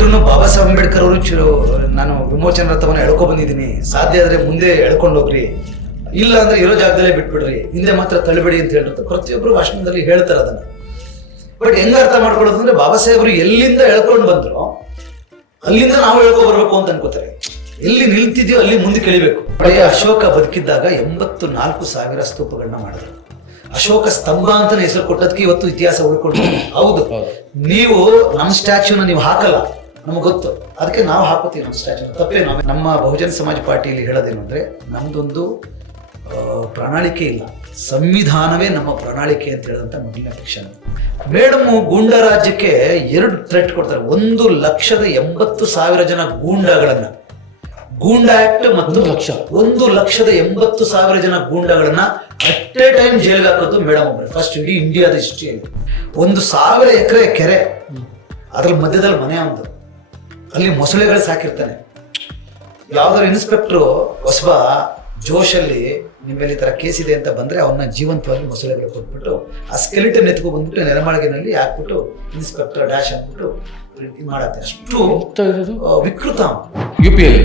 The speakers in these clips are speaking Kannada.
ಎಲ್ರು ಬಾಬಾ ಸಾಹೇಬ್ ಅಂಬೇಡ್ಕರ್ ಅವರು ನಾನು ವಿಮೋಚನಾ ರಥವನ್ನು ಎಳ್ಕೊ ಬಂದಿದ್ದೀನಿ, ಸಾಧ್ಯ ಆದ್ರೆ ಮುಂದೆ ಎಳ್ಕೊಂಡು ಹೋಗ್ರಿ, ಇಲ್ಲ ಅಂದ್ರೆ ಇರೋ ಜಾಗದಲ್ಲೇ ಬಿಟ್ಬಿಡ್ರಿ, ಹಿಂದೆ ಮಾತ್ರ ತಳ್ಳಿಬೇಡಿ ಅಂತ ಹೇಳಿರ್ತಾರೆ. ಪ್ರತಿಯೊಬ್ಬರು ಭಾಷಣದಲ್ಲಿ ಹೇಳ್ತಾರೆ ಅದನ್ನ. ಬಟ್ ಹೆಂಗ ಅರ್ಥ ಮಾಡ್ಕೊಳ್ಳೋದು ಅಂದ್ರೆ ಬಾಬಾ ಸಾಹೇಬರು ಎಲ್ಲಿಂದ ಎಳ್ಕೊಂಡು ಬಂದ್ರು ಅಲ್ಲಿಂದ ನಾವು ಎಳ್ಕೊ ಬರ್ಬೇಕು ಅಂತ ಅನ್ಕೋತಾರೆ. ಎಲ್ಲಿ ನಿಲ್ತಿದ್ಯೋ ಅಲ್ಲಿ ಮುಂದೆ ಕೆಳಿಬೇಕು. ಹಳೆಯ ಅಶೋಕ ಬದುಕಿದ್ದಾಗ 84,000 ಸ್ತೂಪಗಳನ್ನ ಮಾಡಿದ್ರು. ಅಶೋಕ ಸ್ತಂಭ ಅಂತಾನೆ ಹೆಸರು ಕೊಟ್ಟದಕ್ಕೆ ಇವತ್ತು ಇತಿಹಾಸ ಉಳ್ಕೊಂಡು. ಹೌದು, ನೀವು ನಮ್ಮ ಸ್ಟ್ಯಾಚ್ಯೂನ ನೀವು ಹಾಕಲ್ಲ, ನಮ್ಗೆ ಗೊತ್ತು, ಅದಕ್ಕೆ ನಾವು ಹಾಕೋತೀವಿ ನಮ್ಮ ಸ್ಟ್ಯಾಚ್ಯೂನ, ತಪ್ಪೇ. ನಮ್ಮ ಬಹುಜನ ಸಮಾಜ ಪಾರ್ಟಿಯಲ್ಲಿ ಹೇಳೋದೇನು ಅಂದ್ರೆ ನಮ್ದೊಂದು ಪ್ರಣಾಳಿಕೆ ಇಲ್ಲ, ಸಂವಿಧಾನವೇ ನಮ್ಮ ಪ್ರಣಾಳಿಕೆ ಅಂತ ಹೇಳಿದಂತ ಮೊದಲನೇ ಪಕ್ಷ. ಮೇಡಮ್ ಗೂಂಡಾ ರಾಜ್ಯಕ್ಕೆ 2 ಥ್ರೆಟ್ ಕೊಡ್ತಾರೆ. 1,80,000 ಜನ ಗೂಂಡಾಗಳನ್ನ, ಗೂಂಡಾ ಆಕ್ಟ್ ಮತ್ತು 1,80,000 ಜನ ಗೂಂಡಾಗಳನ್ನ ಅಟ್ ಎ ಟೈಮ್ ಜೈಲ್ಗೆ ಹಾಕೋದು ಮೇಡಮ್ ಒಬ್ಬರು. ಫಸ್ಟ್ ಇಡೀ ಇಂಡಿಯಾದ ಹಿಸ್ಟ್ರಿಯಲ್ಲಿ 1,000 ಎಕರೆ ಕೆರೆ, ಅದ್ರ ಮಧ್ಯದಲ್ಲಿ ಮನೆ ಒಂದು, ಅಲ್ಲಿ ಮೊಸಳೆಗಳು ಸಾಕಿರ್ತಾನೆ. ಯಾವ್ದಾದ್ರು ಇನ್ಸ್ಪೆಕ್ಟ್ರು ಹೊಸಬ ಜೋಶಲ್ಲಿ ನಿಮ್ಮ ಮೇಲೆ ಈ ತರ ಕೇಸ್ ಇದೆ ಅಂತ ಬಂದ್ರೆ ಅವನ್ನ ಜೀವಂತವಾಗಿ ಮೊಸಳೆಗಳು ಕೊಟ್ಬಿಟ್ಟು ಆ ಸ್ಕೆಲಿಟನ್ ಎತ್ಕೊ ಬಂದ್ಬಿಟ್ಟು ನೆಲಮಾಳಿಗೆನಲ್ಲಿ ಹಾಕ್ಬಿಟ್ಟು ಇನ್ಸ್ಪೆಕ್ಟರ್ ಡ್ಯಾಶ್ ಅಂದ್ಬಿಟ್ಟು ಮಾಡತ್ತೆ. ಅಷ್ಟು ವಿಕೃತ. UPಯಲ್ಲಿ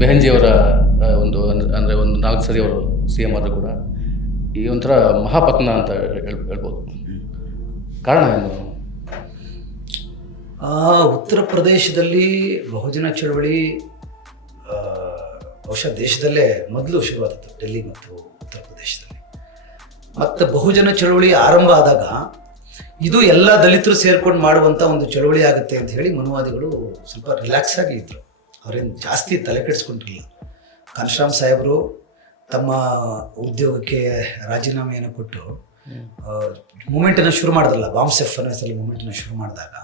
ಬೆಹನ್ಜಿ ಅವರ ಒಂದು 4 ಸರಿ ಅವರು CM ಆದರೂ ಕೂಡ ಈ ಒಂಥರ ಮಹಾಪತ್ನ ಅಂತ ಹೇಳ್ಬೋದು. ಕಾರಣ ಏನು? ಉತ್ತರ ಪ್ರದೇಶದಲ್ಲಿ ಬಹುಜನ ಚಳವಳಿ ಬಹುಶಃ ದೇಶದಲ್ಲೇ ಮೊದಲು ಶುರುವಾದದ್ದು, ಡೆಲ್ಲಿ ಮತ್ತು ಉತ್ತರ ಪ್ರದೇಶದಲ್ಲಿ. ಮತ್ತು ಬಹುಜನ ಚಳವಳಿ ಆರಂಭ ಆದಾಗ ಇದು ಎಲ್ಲ ದಲಿತರು ಸೇರ್ಕೊಂಡು ಮಾಡುವಂಥ ಒಂದು ಚಳವಳಿ ಆಗುತ್ತೆ ಅಂತ ಹೇಳಿ ಮನುವಾದಿಗಳು ಸ್ವಲ್ಪ ರಿಲ್ಯಾಕ್ಸ್ ಆಗಿ ಇದ್ರು. ಅವರೇನು ಜಾಸ್ತಿ ತಲೆ ಕೆಡಿಸ್ಕೊಂಡಿರಲಿಲ್ಲ. ಕಾನ್ಶರಾಮ್ ಸಾಹೇಬರು ತಮ್ಮ ಉದ್ಯೋಗಕ್ಕೆ ರಾಜೀನಾಮೆಯನ್ನು ಕೊಟ್ಟು ಮೂಮೆಂಟನ್ನು ಶುರು ಮಾಡಿದ್ರಲ್ಲ, ಬಾಂಬ್ಸೆಫ್ ಅನ್ನೋ ಹೆಸರಲ್ಲಿ ಮೂಮೆಂಟನ್ನು ಶುರು ಮಾಡಿದಾಗ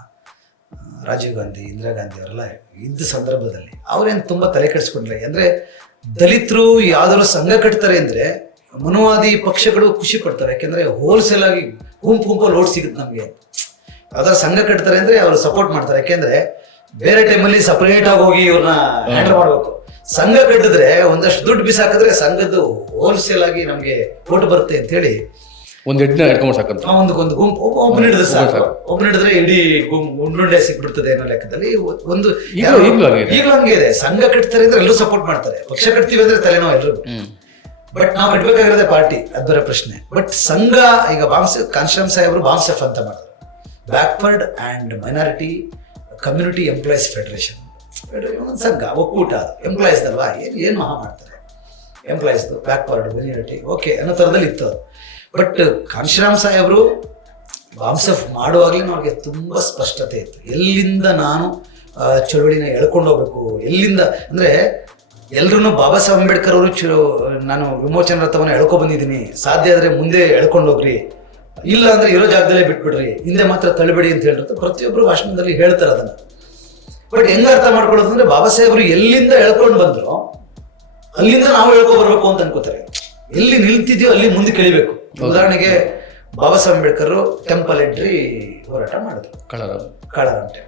ರಾಜೀವ್ ಗಾಂಧಿ, ಇಂದಿರಾ ಗಾಂಧಿ ಅವರೆಲ್ಲ ಇದ್ದ ಸಂದರ್ಭದಲ್ಲಿ ಅವ್ರೇನು ತುಂಬ ತಲೆ ಕೆಡಿಸ್ಕೊಂಡಿಲ್ಲ. ಅಂದರೆ ದಲಿತರು ಯಾವ್ದಾದ್ರು ಸಂಘ ಕಟ್ತಾರೆ ಅಂದರೆ ಮನುವಾದಿ ಪಕ್ಷಗಳು ಖುಷಿ ಪಡ್ತಾರೆ. ಯಾಕೆಂದರೆ ಹೋಲ್ಸೇಲ್ ಆಗಿ ಗುಂಪಲ್ಲಿ ಓಟ್ ಸಿಗುತ್ತೆ ನಮಗೆ. ಯಾವ್ದಾದ್ರು ಸಂಘ ಕಟ್ತಾರೆ ಅಂದರೆ ಅವರು ಸಪೋರ್ಟ್ ಮಾಡ್ತಾರೆ. ಯಾಕೆಂದರೆ ಬೇರೆ ಟೈಮಲ್ಲಿ ಸಪ್ರೇಟ್ ಆಗಿ ಹೋಗಿ ಇವ್ರನ್ನ ಹ್ಯಾಂಡಲ್ ಮಾಡಬೇಕು. ಸಂಘ ಕಟ್ಟಿದ್ರೆ ಒಂದಷ್ಟು ದುಡ್ಡು ಬಿಸಾಕಿದ್ರೆ ಸಂಘದ್ದು ಹೋಲ್ಸೇಲ್ ಆಗಿ ನಮಗೆ ಓಟ್ ಬರುತ್ತೆ ಅಂತ ಹೇಳಿ ಒಂದು ಎಡ್ನ ಹಿಡ್ಕೊಂಡು ಸಾಕಂತ ಒಂದು ಗುಂಪು ಒಬ್ಬನ ಹಿಡಿದ್ರೆ ಸಾಕು. ಒಬ್ಬನ ಹಿಡಿದ್ರೆ ಇಡೀ ಗುಂಡುಂಡೆ ಸಿಕ್ಬಿಡ್ತದೆ ಅನ್ನೋ ಲೆಕ್ಕದಲ್ಲಿ ಒಂದು ಈಗಲೂ ಹಂಗೆ ಇದೆ. ಸಂಘ ಕಟ್ತಾರೆ ಅಂದ್ರೆ ಎಲ್ಲರೂ ಸಪೋರ್ಟ್ ಮಾಡ್ತಾರೆ. ಪಕ್ಷ ಕಟ್ತೀವಿ ಅಂದ್ರೆ ತಲೆನೋ ಎಲ್ಲರೂ. ಬಟ್ ನಾವು ಕಟ್ಬೇಕಾಗಿರೋದೇ ಪಾರ್ಟಿ, ಅದು ಬೇರೆ ಪ್ರಶ್ನೆ. ಬಟ್ ಸಂಘ ಈಗ ಕಾನ್ಶರಾಮ್ ಸಾಹೇಬರು ಬಾಂಬ್ಸೆಫ್ ಅಂತ ಮಾಡಿದ್ರು, backward and minority community employees federation. ಒಂದು ಸಂಘ, ಒಕ್ಕೂಟ, ಅದು ಎಂಪ್ಲಾಯೀಸ್ ಅಲ್ವಾ, ಏನು ಮಹಾ ಮಾಡ್ತಾರೆ ಎಂಪ್ಲಾಯೀಸ್ದು, ಬ್ಯಾಕ್ವರ್ಡ್ ಮೈನಾರಿಟಿ ಓಕೆ ಅನ್ನೋ ಥರದಲ್ಲಿ ಇತ್ತು ಅದು. ಬಟ್ ಕಾನ್ಶರಾಮ್ ಸಾಹೇಬರು ಬಾಂಬ್ಸೆಫ್ ಮಾಡುವಾಗಲೇ ಅವ್ರಿಗೆ ತುಂಬ ಸ್ಪಷ್ಟತೆ ಇತ್ತು. ಎಲ್ಲಿಂದ ನಾನು ಚಳುವಳಿನ ಎಳ್ಕೊಂಡು ಹೋಗ್ಬೇಕು, ಎಲ್ಲಿಂದ ಅಂದರೆ ಎಲ್ರೂ ಬಾಬಾ ಸಾಹೇಬ್ ಅಂಬೇಡ್ಕರ್ ಅವರು ನಾನು ವಿಮೋಚನಾ ರಥವನ್ನು ಎಳ್ಕೊ ಬಂದಿದ್ದೀನಿ, ಸಾಧ್ಯ ಆದರೆ ಮುಂದೆ ಎಳ್ಕೊಂಡು ಹೋಗ್ರಿ, ಇಲ್ಲ ಅಂದ್ರೆ ಇರೋ ಜಾಗದಲ್ಲೇ ಬಿಟ್ಬಿಡ್ರಿ, ಹಿಂದೆ ಮಾತ್ರ ತಳ್ಳಿಬೇಡಿ ಅಂತ ಹೇಳಿರ್ತಾರೆ. ಪ್ರತಿಯೊಬ್ಬರು ಭಾಷಣದಲ್ಲಿ ಹೇಳ್ತಾರೆ ಅದನ್ನು. ಬಟ್ ಹೆಂಗ ಅರ್ಥ ಮಾಡ್ಕೊಳ್ಳೋದು ಅಂದ್ರೆ ಬಾಬಾ ಸಾಹೇಬರು ಎಲ್ಲಿಂದ ಎಳ್ಕೊಂಡು ಬಂದ್ರು ಅಲ್ಲಿಂದ ನಾವು ಎಳ್ಕೊ ಬರ್ಬೇಕು ಅಂತ ಅನ್ಕೋತಾರೆ. ಎಲ್ಲಿ ನಿಲ್ತಿದ್ಯೋ ಅಲ್ಲಿ ಮುಂದೆ ಕೆಳಿಬೇಕು. ಉದಾಹರಣೆಗೆ ಬಾಬಾ ಸಾಹೇಬ್ ಅಂಬೇಡ್ಕರ್ ಟೆಂಪಲ್ ಎಂಟ್ರಿ ಹೋರಾಟ ಮಾಡಿದ್ರು, ಕಾಳರಂಟೆ.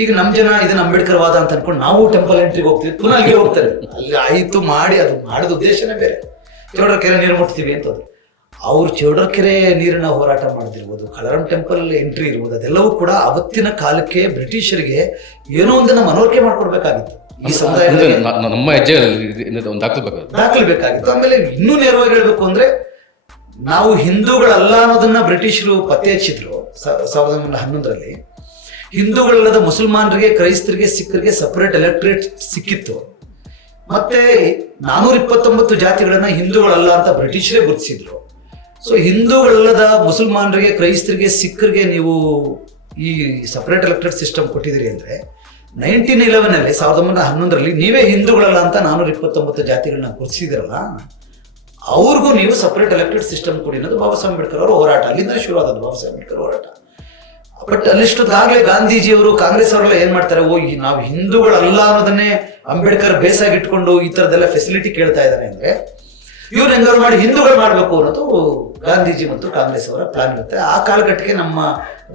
ಈಗ ನಮ್ಮ ಜನ ಇದನ್ನ ಅಂಬೇಡ್ಕರ್ ವಾದ ಅಂತ ಅನ್ಕೊಂಡು ನಾವು ಟೆಂಪಲ್ ಎಂಟ್ರಿಗೆ ಹೋಗ್ತೀವಿ, ಪುನಃ ಅಲ್ಲಿಗೆ ಹೋಗ್ತಾರೆ. ಅಲ್ಲಿ ಆಯ್ತು ಮಾಡಿ, ಅದು ಮಾಡೋದು ಉದ್ದೇಶನೇ ಬೇರೆ. ಚೌಡಕೆರೆ ನೀರು ಮುಟ್ತೀವಿ ಅಂತದ್ದು. ಅವ್ರು ಚೌಡಕೆರೆ ನೀರಿನ ಹೋರಾಟ ಮಾಡಿದಿರ್ಬೋದು, ಕಳರಂ ಟೆಂಪಲ್ ಎಂಟ್ರಿ ಇರ್ಬೋದು, ಅದೆಲ್ಲವೂ ಕೂಡ ಅವತ್ತಿನ ಕಾಲಕ್ಕೆ ಬ್ರಿಟಿಷರಿಗೆ ಏನೋ ಒಂದನ್ನ ಮನವರಿಕೆ ಮಾಡ್ಕೊಡ್ಬೇಕಾಗಿತ್ತು. ಈ ಸಮುದಾಯ ನಮ್ಮ ದಾಖಲೆ ಬೇಕಾಗಿತ್ತು. ಆಮೇಲೆ ಇನ್ನೂ ನೇರವಾಗಿ ಹೇಳ್ಬೇಕು ಅಂದ್ರೆ ನಾವು ಹಿಂದೂಗಳಲ್ಲ ಅನ್ನೋದನ್ನ ಬ್ರಿಟಿಷರು ಪತ್ತೆ ಹಚ್ಚಿದ್ರು 1911ರಲ್ಲಿ. ಹಿಂದೂಗಳಲ್ಲದ ಮುಸಲ್ಮಾನರಿಗೆ, ಕ್ರೈಸ್ತರಿಗೆ, ಸಿಖ್ಖರಿಗೆ ಸಪರೇಟ್ ಎಲೆಕ್ಟ್ರೇಟ್ ಸಿಕ್ಕಿತ್ತು. ಮತ್ತೆ 429 ಜಾತಿಗಳನ್ನ ಹಿಂದೂಗಳಲ್ಲ ಅಂತ ಬ್ರಿಟಿಷರೇ ಗುರುತಿಸಿದ್ರು. ಸೊ ಹಿಂದೂಗಳಲ್ಲದ ಮುಸಲ್ಮಾನರಿಗೆ, ಕ್ರೈಸ್ತರಿಗೆ, ಸಿಖ್ಖರಿಗೆ ನೀವು ಈ ಸಪರೇಟ್ ಎಲೆಕ್ಟ್ರೇಟ್ ಸಿಸ್ಟಮ್ ಕೊಟ್ಟಿದ್ದೀರಿ ಅಂದ್ರೆ 1911ರಲ್ಲಿ 1911ರಲ್ಲಿ ನೀವೇ ಹಿಂದೂಗಳಲ್ಲ ಅಂತ 429 ಜಾತಿಗಳನ್ನ ಗುರುತಿಸಿದಿರಲ್ಲ, ಅವ್ರಿಗೂ ನೀವು ಸಪರೇಟ್ ಎಲೆಕ್ಟೆಡ್ ಸಿಸ್ಟಮ್ ಕೊಡಿ ಅನ್ನೋದು ಬಾಬಾ ಸಾಹೇಬ್ ಅಂಬೇಡ್ಕರ್ ಅವರ ಹೋರಾಟ. ಅಲ್ಲಿಂದ ಶುರುವಾದದ್ದು ಬಾಬಾ ಸಾಹೇಬ್ ಅಂಬೇಡ್ಕರ್ ಹೋರಾಟ. ಬಟ್ ಅಲ್ಲಿಷ್ಟೊತ್ತಾಗಲೇ ಗಾಂಧೀಜಿಯವರು, ಕಾಂಗ್ರೆಸ್ ಅವರೆಲ್ಲ ಏನ್ ಮಾಡ್ತಾರೆ, ನಾವು ಹಿಂದೂಗಳಲ್ಲ ಅನ್ನೋದನ್ನೇ ಅಂಬೇಡ್ಕರ್ ಬೇಸಾಗಿ ಇಟ್ಕೊಂಡು ಈ ತರದೆಲ್ಲ ಫೆಸಿಲಿಟಿ ಕೇಳ್ತಾ ಇದ್ದಾರೆ ಅಂದ್ರೆ ಇವ್ರು ಹೆಂಗಾರು ಮಾಡಿ ಹಿಂದೂಗಳು ಮಾಡ್ಬೇಕು ಅನ್ನೋದು ಗಾಂಧೀಜಿ ಮತ್ತು ಕಾಂಗ್ರೆಸ್ ಅವರ ಪ್ಲಾನ್ ಇರುತ್ತೆ. ಆ ಕಾಲಘಟ್ಟಕ್ಕೆ ನಮ್ಮ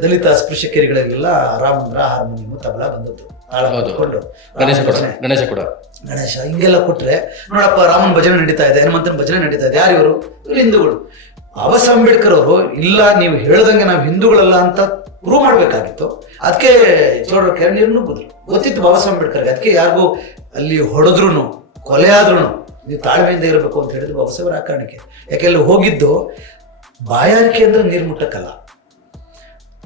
ದಲಿತ ಅಸ್ಪೃಶ್ಯಕರಿಗಳಿಗೆಲ್ಲ ರಾಮಂದ್ರ, ಹಾರ್ಮೋನಿಯಂ, ತಬಲಾ ಬಂದದ್ದು. ಗಣೇಶ ಹಿಂಗೆಲ್ಲ ಕೊಟ್ರೆ ನೋಡಪ್ಪ, ರಾಮನ್ ಭಜನೆ ನಡೀತಾ ಇದೆ, ಹನುಮಂತನ ಭಜನೆ ನಡೀತಾ ಇದೆ, ಯಾರು ಇವರು ಹಿಂದೂಗಳು. ಬಾಬಾ ಸಾಹೇಬ್ ಅಂಬೇಡ್ಕರ್ ಅವರು ಇಲ್ಲ ನೀವು ಹೇಳ್ದಂಗೆ ನಾವು ಹಿಂದೂಗಳಲ್ಲ ಅಂತ ಪ್ರೂವ್ ಮಾಡ್ಬೇಕಾಗಿತ್ತು. ಅದಕ್ಕೆ ಚೋಳ ಕೆರಣಿಯರ್ನು ಗೊತ್ತಿತ್ತು ಬಾಬಾ ಸಾಹೇಬ್ ಅಂಬೇಡ್ಕರ್ಗೆ. ಅದಕ್ಕೆ ಯಾರಿಗೂ ಅಲ್ಲಿ ಹೊಡೆದ್ರು ಕೊಲೆ ಆದ್ರೂ ನೀವು ತಾಳ್ಮೆಯಿಂದ ಇರಬೇಕು ಅಂತ ಹೇಳಿದ್ರು ಬಾಬಾ ಸಾಹೇಬ್ರ ಆ ಕಾರಣಕ್ಕೆ. ಯಾಕೆಲ್ಲ ಹೋಗಿದ್ದು ಬಾಯಾರಿಕೆ ಅಂದ್ರೆ ನೀರು ಮುಟ್ಟಕ್ಕಲ್ಲ.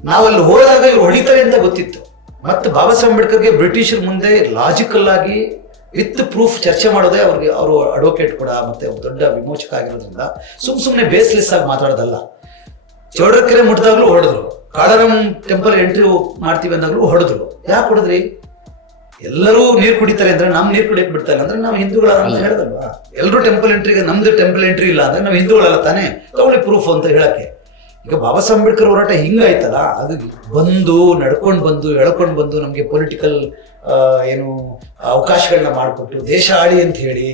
ನಾವಲ್ಲಿ ಹೋದಾಗ ಇವ್ರು ಹೊಡಿತಾರೆ ಅಂತ ಗೊತ್ತಿತ್ತು. ಮತ್ತೆ ಬಾಬಾ ಸಾಹೇಬ್ ಅಂಬೇಡ್ಕರ್ಗೆ ಬ್ರಿಟಿಷರ ಮುಂದೆ ಲಾಜಿಕಲ್ ಆಗಿ ವಿತ್ ಪ್ರೂಫ್ ಚರ್ಚೆ ಮಾಡೋದೇ ಅವ್ರಿಗೆ, ಅವರು ಅಡ್ವೊಕೇಟ್ ಕೂಡ ಮತ್ತೆ ದೊಡ್ಡ ವಿಮೋಚಕ ಆಗಿರೋದ್ರಿಂದ ಸುಮ್ಮನೆ ಬೇಸ್ಲೆಸ್ ಆಗಿ ಮಾತಾಡೋದಲ್ಲ. ಚೌಡಕೆರೆ ಮುಟ್ಟಿದಾಗ್ಲೂ ಹೊಡೆದ್ರು, ಕಾಳಾರಾಮ್ ಟೆಂಪಲ್ ಎಂಟ್ರಿ ಮಾಡ್ತೀವಿ ಅಂದಾಗ್ಲೂ ಹೊಡೆದ್ರು. ಯಾಕೆ ಹೊಡೆದ್ರಿ? ಎಲ್ಲರೂ ನೀರು ಕುಡಿತಾರೆ ಅಂದ್ರೆ ನಮ್ ನೀರು ಕುಡಿಯಕ್ ಬಿಡ್ತಾರೆ ಅಂದ್ರೆ ನಾವು ಹಿಂದೂಗಳ ಹೇಳ್ದಲ್ವಾ? ಎಲ್ಲರೂ ಟೆಂಪಲ್ ಎಂಟ್ರಿಗೆ ನಮ್ದು ಟೆಂಪಲ್ ಎಂಟ್ರಿ ಇಲ್ಲ ಅಂದ್ರೆ ನಾವು ಹಿಂದೂಗಳಲ್ಲ ತಾನೇ, ತಗೊಳ್ಳಿ ಪ್ರೂಫ್ ಅಂತ ಹೇಳಕ್ಕೆ. ಈಗ ಬಾಬಾ ಸಾಹೇಬ್ ಅಂಬೇಡ್ಕರ್ ಹೋರಾಟ ಹಿಂಗಾಯ್ತಲ್ಲ, ಅದು ಬಂದು ನಡ್ಕೊಂಡು ಬಂದು ಎಳ್ಕೊಂಡು ಬಂದು ನಮಗೆ ಪೊಲಿಟಿಕಲ್ ಏನು ಅವಕಾಶಗಳನ್ನ ಮಾಡಿಕೊಟ್ಟು ದೇಶ ಆಳಿ ಅಂತ ಹೇಳಿ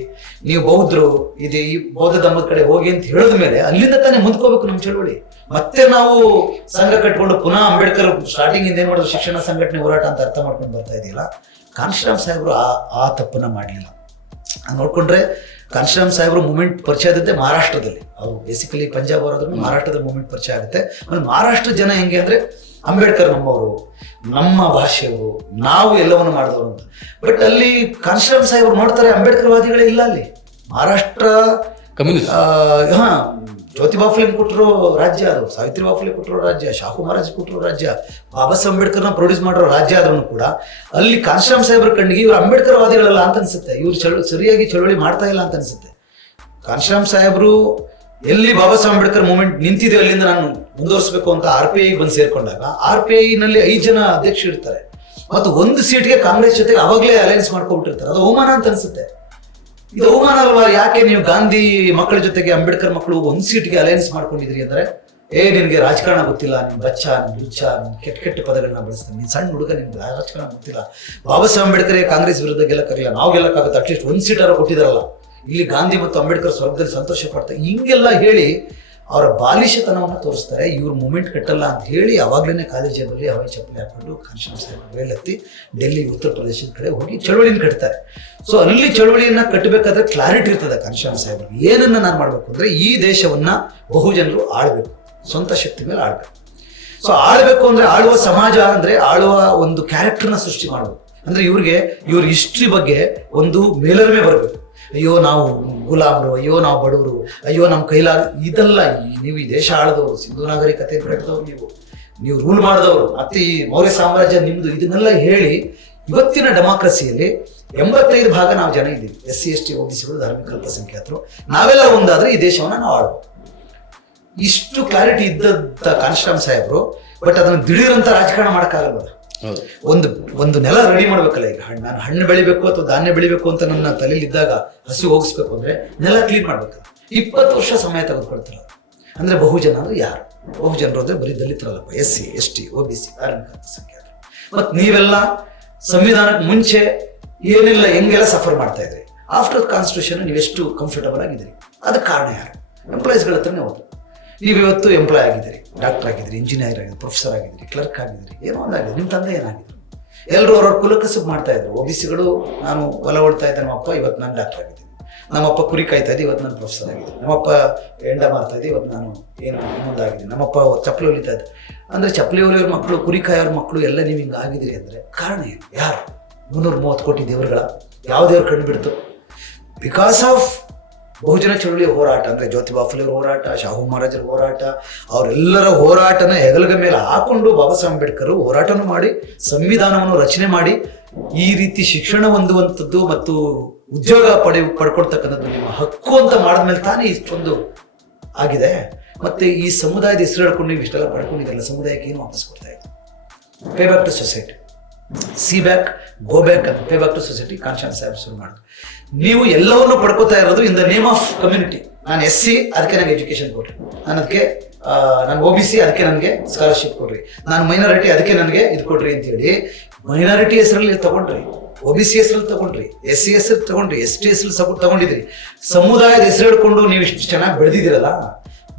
ನೀವು ಬೌದ್ಧರು ಇದೆ ಈ ಬೌದ್ಧ ಧರ್ಮದ ಕಡೆ ಹೋಗಿ ಅಂತ ಹೇಳಿದ ಮೇಲೆ ಅಲ್ಲಿಂದ ತಾನೇ ಮುಂದ್ಕೋಬೇಕು ನಮ್ಮ ಚಳವಳಿ. ಮತ್ತೆ ನಾವು ಸಂಘ ಕಟ್ಕೊಂಡು ಪುನಃ ಅಂಬೇಡ್ಕರ್ ಸ್ಟಾರ್ಟಿಂಗ್ ಇಂದ ಏನ್ ಮಾಡಿದ್ರು ಶಿಕ್ಷಣ ಸಂಘಟನೆ ಹೋರಾಟ ಅಂತ ಅರ್ಥ ಮಾಡ್ಕೊಂಡು ಬರ್ತಾ ಇದೆಯಲ್ಲ. ಕಾನ್ಶಿರಾಮ್ ಸಾಹೇಬರು ಆ ತಪ್ಪನ್ನ ಮಾಡಲಿಲ್ಲ. ನೋಡ್ಕೊಂಡ್ರೆ ಕಾನ್ಶಿರಾಮ್ ಸಾಹೇಬರು ಮೂವ್ಮೆಂಟ್ ಪರಿಚಯ ಆಗುತ್ತೆ ಮಹಾರಾಷ್ಟ್ರದಲ್ಲಿ. ಅವರು ಬೇಸಿಕಲಿ ಪಂಜಾಬ್ ಅವರಾದ್ರೂ ಮಹಾರಾಷ್ಟ್ರದ ಮೂವ್ಮೆಂಟ್ ಪರಿಚಯ ಆಗುತ್ತೆ. ಆಮೇಲೆ ಮಹಾರಾಷ್ಟ್ರ ಜನ ಹೆಂಗೆ ಅಂದ್ರೆ ಅಂಬೇಡ್ಕರ್ ನಮ್ಮವರು, ನಮ್ಮ ಭಾಷೆಯವರು, ನಾವು ಎಲ್ಲವನ್ನು ಮಾಡಿದವರು ಅಂತ. ಬಟ್ ಅಲ್ಲಿ ಕಾನ್ಶಿರಾಮ್ ಸಾಹೇಬರು ನೋಡ್ತಾರೆ ಅಂಬೇಡ್ಕರ್ ವಾದಿಗಳೇ ಇಲ್ಲ ಅಲ್ಲಿ. ಮಹಾರಾಷ್ಟ್ರ ಜ್ಯೋತಿಬಾ ಫುಲೆ ಕೊಟ್ಟರು ರಾಜ್ಯ, ಅದು ಸಾವಿತ್ರಿಬಾ ಫುಲೆ ಕೊಟ್ಟರು ರಾಜ್ಯ, ಶಾಹು ಮಹಾರಾಜ್ ಕೊಟ್ಟರು ರಾಜ್ಯ, ಬಾಬಾ ಸಾಹೇಬ್ ಅಂಬೇಡ್ಕರ್ನ ಪ್ರೊಡ್ಯೂಸ್ ಮಾಡಿರೋ ರಾಜ್ಯ ಆದ್ರೂ ಕೂಡ ಅಲ್ಲಿ ಕಾನ್ಶಿರಾಮ್ ಸಾಹೇಬ್ರ ಕಣ್ಣಿಗೆ ಇವ್ರು ಅಂಬೇಡ್ಕರ್ ವಾದಿಗಳಲ್ಲ ಅಂತ ಅನ್ಸುತ್ತೆ. ಇವ್ರು ಸರಿಯಾಗಿ ಚಳವಳಿ ಮಾಡ್ತಾ ಇಲ್ಲ ಅಂತ ಅನ್ಸುತ್ತೆ. ಕಾನ್ಶಿರಾಮ್ ಸಾಹೇಬ್ರು ಎಲ್ಲಿ ಬಾಬಾ ಸಾಹೇಬ್ ಅಂಬೇಡ್ಕರ್ ಮೂವ್ಮೆಂಟ್ ನಿಂತಿದೆ ಅಲ್ಲಿಂದ ನಾನು ಮುಂದುವರಿಸಬೇಕು ಅಂತ RPI ಬಂದು ಸೇರ್ಕೊಂಡಾಗ RPI ನಲ್ಲಿ 5 ಜನ ಅಧ್ಯಕ್ಷರು ಇರ್ತಾರೆ ಮತ್ತು 1 ಸೀಟ್ಗೆ ಕಾಂಗ್ರೆಸ್ ಜೊತೆಗೆ ಅವಾಗಲೇ ಅಲೈನ್ಸ್ ಮಾಡ್ಕೊಂಡ್ಬಿಟ್ಟಿರ್ತಾರೆ. ಅದು ಅವಮಾನ ಅಂತ ಅನ್ಸುತ್ತೆ. ಇದು ಅವಮಾನ ಅಲ್ವಾ? ಯಾಕೆ ನೀವು ಗಾಂಧಿ ಮಕ್ಕಳ ಜೊತೆಗೆ ಅಂಬೇಡ್ಕರ್ ಮಕ್ಕಳು 1 ಸೀಟ್ಗೆ ಅಲೈನ್ಸ್ ಮಾಡ್ಕೊಂಡಿದ್ರಿ ಅಂದ್ರೆ, ನಿನ್ಗೆ ರಾಜಕಾರಣ ಗೊತ್ತಿಲ್ಲ, ನಿನ್ ಬಚ್ಚ, ನಿನ್ ರುಚ್ಚ, ನಿನ್ ಕೆಟ್ಟ ಪದಗಳನ್ನ ಬಳಸ್ತಾನೆ, ನೀನ್ ಸಣ್ಣ ಹುಡುಗ, ನಿನ್ಗೆ ರಾಜಕಾರಣ ಗೊತ್ತಿಲ್ಲ. ಬಾಬಾ ಸಾಹೇಬ್ ಅಂಬೇಡ್ಕರ್ ಕಾಂಗ್ರೆಸ್ ವಿರುದ್ಧ ಗೆಲ್ಲಕ್ಕಾಗಿಲ್ಲ, ನಾವು ಗೆಲ್ಲಕ್ಕಾಗುತ್ತೆ, ಅಟ್ಲೀಸ್ಟ್ 1 ಸೀಟಾರ ಕೊಟ್ಟಿದಾರಲ್ಲ, ಇಲ್ಲಿ ಗಾಂಧಿ ಮತ್ತು ಅಂಬೇಡ್ಕರ್ ಸ್ವರ್ಗದಲ್ಲಿ ಸಂತೋಷ ಪಡ್ತಾರೆ, ಹಿಂಗೆಲ್ಲ ಹೇಳಿ ಅವರ ಬಾಲಿಶತನವನ್ನು ತೋರಿಸ್ತಾರೆ. ಇವ್ರು ಮೂವ್ಮೆಂಟ್ ಕಟ್ಟಲ್ಲ ಅಂತ ಹೇಳಿ ಅವಾಗ್ಲೇ ಕಾಲೇಜಲ್ಲಿ ಹವಾಯಿ ಚಪ್ಪಲಿ ಹಾಕೊಂಡು ಕಾನ್ಶಿರಾಮ್ ಸಾಹೇಬ್ ರೈಲತ್ತಿ ಡೆಲ್ಲಿ ಉತ್ತರ ಪ್ರದೇಶದ ಕಡೆ ಹೋಗಿ ಚಳವಳಿನ ಕಟ್ತಾರೆ. ಸೊ ಅಲ್ಲಿ ಚಳವಳಿಯನ್ನ ಕಟ್ಟಬೇಕಾದ್ರೆ ಕ್ಲಾರಿಟಿ ಇರ್ತದೆ ಕಾನ್ಶಿರಾಮ್ ಸಾಹೇಬ್ರಿಗೆ. ಏನನ್ನ ನಾನು ಮಾಡ್ಬೇಕು ಅಂದ್ರೆ ಈ ದೇಶವನ್ನ ಬಹುಜನರು ಆಳ್ಬೇಕು, ಸ್ವಂತ ಶಕ್ತಿ ಮೇಲೆ ಆಳ್ಬೇಕು. ಸೊ ಆಳ್ಬೇಕು ಅಂದ್ರೆ ಆಳುವ ಸಮಾಜ ಅಂದ್ರೆ ಆಳುವ ಒಂದು ಕ್ಯಾರೆಕ್ಟರ್ನ ಸೃಷ್ಟಿ ಮಾಡಬೇಕು. ಅಂದ್ರೆ ಇವ್ರ ಹಿಸ್ಟ್ರಿ ಬಗ್ಗೆ ಒಂದು ಮೇಲರಿಮೆ ಬರಬೇಕು. ಅಯ್ಯೋ ನಾವು ಗುಲಾಮರು, ಅಯ್ಯೋ ನಾವು ಬಡವರು, ಅಯ್ಯೋ ನಮ್ಮ ಇದೆಲ್ಲ ನೀವು ಈ ದೇಶ ಆಳದವರು, ಸಿಂಧು ನಾಗರಿಕತೆ ಬೆಳೆದವರು, ನೀವು ರೂಲ್ ಮಾಡಿದವರು, ಮತ್ತೆ ಈ ಮೌರ್ಯ ಸಾಮ್ರಾಜ್ಯ ನಿಮ್ದು, ಇದನ್ನೆಲ್ಲ ಹೇಳಿ ಇವತ್ತಿನ ಡೆಮಾಕ್ರಸಿಯಲ್ಲಿ 85% ನಾವು ಜನ ಇದ್ದೀವಿ. SC ST OBCಗಳು, ಧಾರ್ಮಿಕ ಅಲ್ಪಸಂಖ್ಯಾತರು, ನಾವೆಲ್ಲ ಒಂದಾದ್ರೆ ಈ ದೇಶವನ್ನ ನಾವು ಆಳ್ಬೋದು. ಇಷ್ಟು ಕ್ಲಾರಿಟಿ ಇದ್ದಂತ ಕಾನ್ಶಿರಾಮ್ ಸಾಹೇಬರು. ಬಟ್ ಅದನ್ನು ದಿಢೀರಂತ ರಾಜಕಾರಣ ಮಾಡೋಕ್ಕಾಗಲ್ವಲ್ಲ. ಒಂದು ನೆಲ ರೆಡಿ ಮಾಡ್ಬೇಕಲ್ಲ. ಈಗ ನಾನು ಹಣ್ಣು ಬೆಳಿಬೇಕು ಅಥವಾ ಧಾನ್ಯ ಬೆಳಿಬೇಕು ಅಂತ ನನ್ನ ತಲೆಯಲ್ಲಿ ಇದ್ದಾಗ ಹಸಿ ಹೋಗಿಸ್ಬೇಕು ಅಂದ್ರೆ ನೆಲ ಕ್ಲೀನ್ ಮಾಡ್ಬೇಕಲ್ಲ. 20 ವರ್ಷ ಸಮಯ ತೆಗೆದುಕೊಳ್ತಾರ. ಅಂದ್ರೆ ಬಹುಜನ ಅಂದ್ರೆ ಯಾರು? ಬಹುಜನರು ಅಂದ್ರೆ ಬರೀ ದಲಿತರಲ್ಲಪ್ಪ, SC ST OBC, ಧಾರ್ಮಿಕ ಅಲ್ಪಸಂಖ್ಯಾತರು. ಮತ್ ನೀವೆಲ್ಲ ಸಂವಿಧಾನಕ್ಕೆ ಮುಂಚೆ ಏನೆಲ್ಲ ಹೆಂಗೆಲ್ಲ ಸಫರ್ ಮಾಡ್ತಾ ಇದ್ರಿ, ಆಫ್ಟರ್ ಕಾನ್ಸ್ಟಿಟ್ಯೂಷನ್ ನೀವೆಷ್ಟು ಕಂಫರ್ಟಬಲ್ ಆಗಿದ್ದೀರಿ? ಅದಕ್ಕೆ ಕಾರಣ ಯಾರು? ಎಂಪ್ಲಾಯೀಸ್ಗಳ ಹತ್ರನೇ ಹೋದ್ರು. ನೀವಿವತ್ತು ಎಂಪ್ಲಾಯ್ ಆಗಿದ್ದೀರಿ, ಡಾಕ್ಟರ್ ಆಗಿದ್ದೀರಿ, ಇಂಜಿನಿಯರ್ ಆಗಿದ್ದೀರಿ, ಪ್ರೊಫೆಸರ್ ಆಗಿದ್ದೀರಿ, ಕ್ಲರ್ಕ್ ಆಗಿದ್ದೀರಿ, ಏನೋ ಒಂದಾಗಿದೆ. ನಿಮ್ಮ ತಂದೆ ಏನಾಗಿದ್ರು? ಎಲ್ಲರೂ ಅವ್ರವ್ರ ಕುಲಕಸಬು ಮಾಡ್ತಾ ಇದ್ರು. OBCಗಳು ನಾನು ಹೊಲ ಹೊಳ್ತಾ ಇದ್ದೆ, ನಮ್ಮಪ್ಪ ಇವತ್ತು ನಾನು ಡಾಕ್ಟರ್ ಆಗಿದ್ದೀನಿ, ನಮ್ಮಪ್ಪ ಕುರಿ ಕಾಯ್ತಾ ಇದ್ದೆ, ಇವತ್ತು ನಾನು ಪ್ರೊಫೆಸರ್ ಆಗಿದ್ದೀನಿ, ನಮ್ಮಪ್ಪ ಎಂಡ ಮಾಡ್ತಾ ಇದ್ದೆ, ಇವತ್ತು ನಾನು ಏನು ಮುಂದಾಗಿದ್ದೀನಿ, ನಮ್ಮಪ್ಪ ಚಪ್ಪಲಿ ಹೊಲಿತಾ ಇದ್ದೆ. ಅಂದರೆ ಚಪ್ಪಲಿ ಹೊಲಿಯೋರ ಮಕ್ಕಳು, ಕುರಿ ಕಾಯೋರ ಮಕ್ಕಳು ಎಲ್ಲ ನೀವು ಹಿಂಗೆ ಆಗಿದ್ದೀರಿ ಅಂದರೆ ಕಾರಣ ಏನು? ಯಾರು? 330 ಕೋಟಿ ದೇವರುಗಳ ಯಾವ ದೇವ್ರು ಕಂಡುಬಿಡ್ತು? ಬಿಕಾಸ್ ಆಫ್ ಬಹುಜನ ಚಳುವಳಿಯ ಹೋರಾಟ. ಅಂದರೆ ಜ್ಯೋತಿಬಾ ಫುಲೆ ಹೋರಾಟ, ಶಾಹು ಮಹಾರಾಜರ ಹೋರಾಟ, ಅವರೆಲ್ಲರ ಹೋರಾಟನ ಹೆಗಲಿಗೆ ಮೇಲೆ ಹಾಕೊಂಡು ಬಾಬಾ ಸಾಹೇಬ್ ಅಂಬೇಡ್ಕರ್ ಹೋರಾಟನೂ ಮಾಡಿ ಸಂವಿಧಾನವನ್ನು ರಚನೆ ಮಾಡಿ ಈ ರೀತಿ ಶಿಕ್ಷಣ ಹೊಂದುವಂಥದ್ದು ಮತ್ತು ಉದ್ಯೋಗ ಪಡ್ಕೊಳ್ತಕ್ಕಂಥದ್ದು ನಿಮ್ಮ ಹಕ್ಕು ಅಂತ ಮಾಡಿದ್ಮೇಲೆ ತಾನೇ ಇಷ್ಟೊಂದು ಆಗಿದೆ. ಮತ್ತೆ ಈ ಸಮುದಾಯದ ಹೆಸರು ಹೇಳ್ಕೊಂಡು ನೀವು ಇಷ್ಟೆಲ್ಲ ಪಡ್ಕೊಂಡಿದ್ದಲ್ಲ, ಸಮುದಾಯಕ್ಕೆ ಏನು ವಾಪಸ್ ಕೊಡ್ತಾ ಇತ್ತು? Pay back to society, see back, go back ಅಂತ pay back to society Kanshiram Saheb ಶುರು ಮಾಡಿದ್ರು. ನೀವು ಎಲ್ಲವನ್ನು ಪಡ್ಕೋತಾ ಇರೋದು in the name of community. ನಾನು SC ಅದಕ್ಕೆ ನನಗೆ ಎಜುಕೇಶನ್ ಕೊಡ್ರಿ, ನಾನು OBC ಅದಕ್ಕೆ ನನಗೆ ಸ್ಕಾಲರ್ಶಿಪ್ ಕೊಡ್ರಿ, ನಾನು ಮೈನಾರಿಟಿ ಅದಕ್ಕೆ ನನಗೆ ಇದು ಕೊಡ್ರಿ ಅಂತೇಳಿ ಮೈನಾರಿಟಿ ಹೆಸರಲ್ಲಿ ತಗೊಂಡ್ರಿ, OBC ಹೆಸರಲ್ಲಿ ತಗೊಂಡ್ರಿ, SC ಹೆಸರು ತಗೊಂಡ್ರಿ, ST ಹೆಸರು ತಗೊಂಡಿದ್ರಿ. ಸಮುದಾಯದ ಹೆಸರು ಹಿಡ್ಕೊಂಡು ನೀವು ಇಷ್ಟು ಚೆನ್ನಾಗಿ ಬೆಳೆದಿದ್ದೀರಲ್ಲ,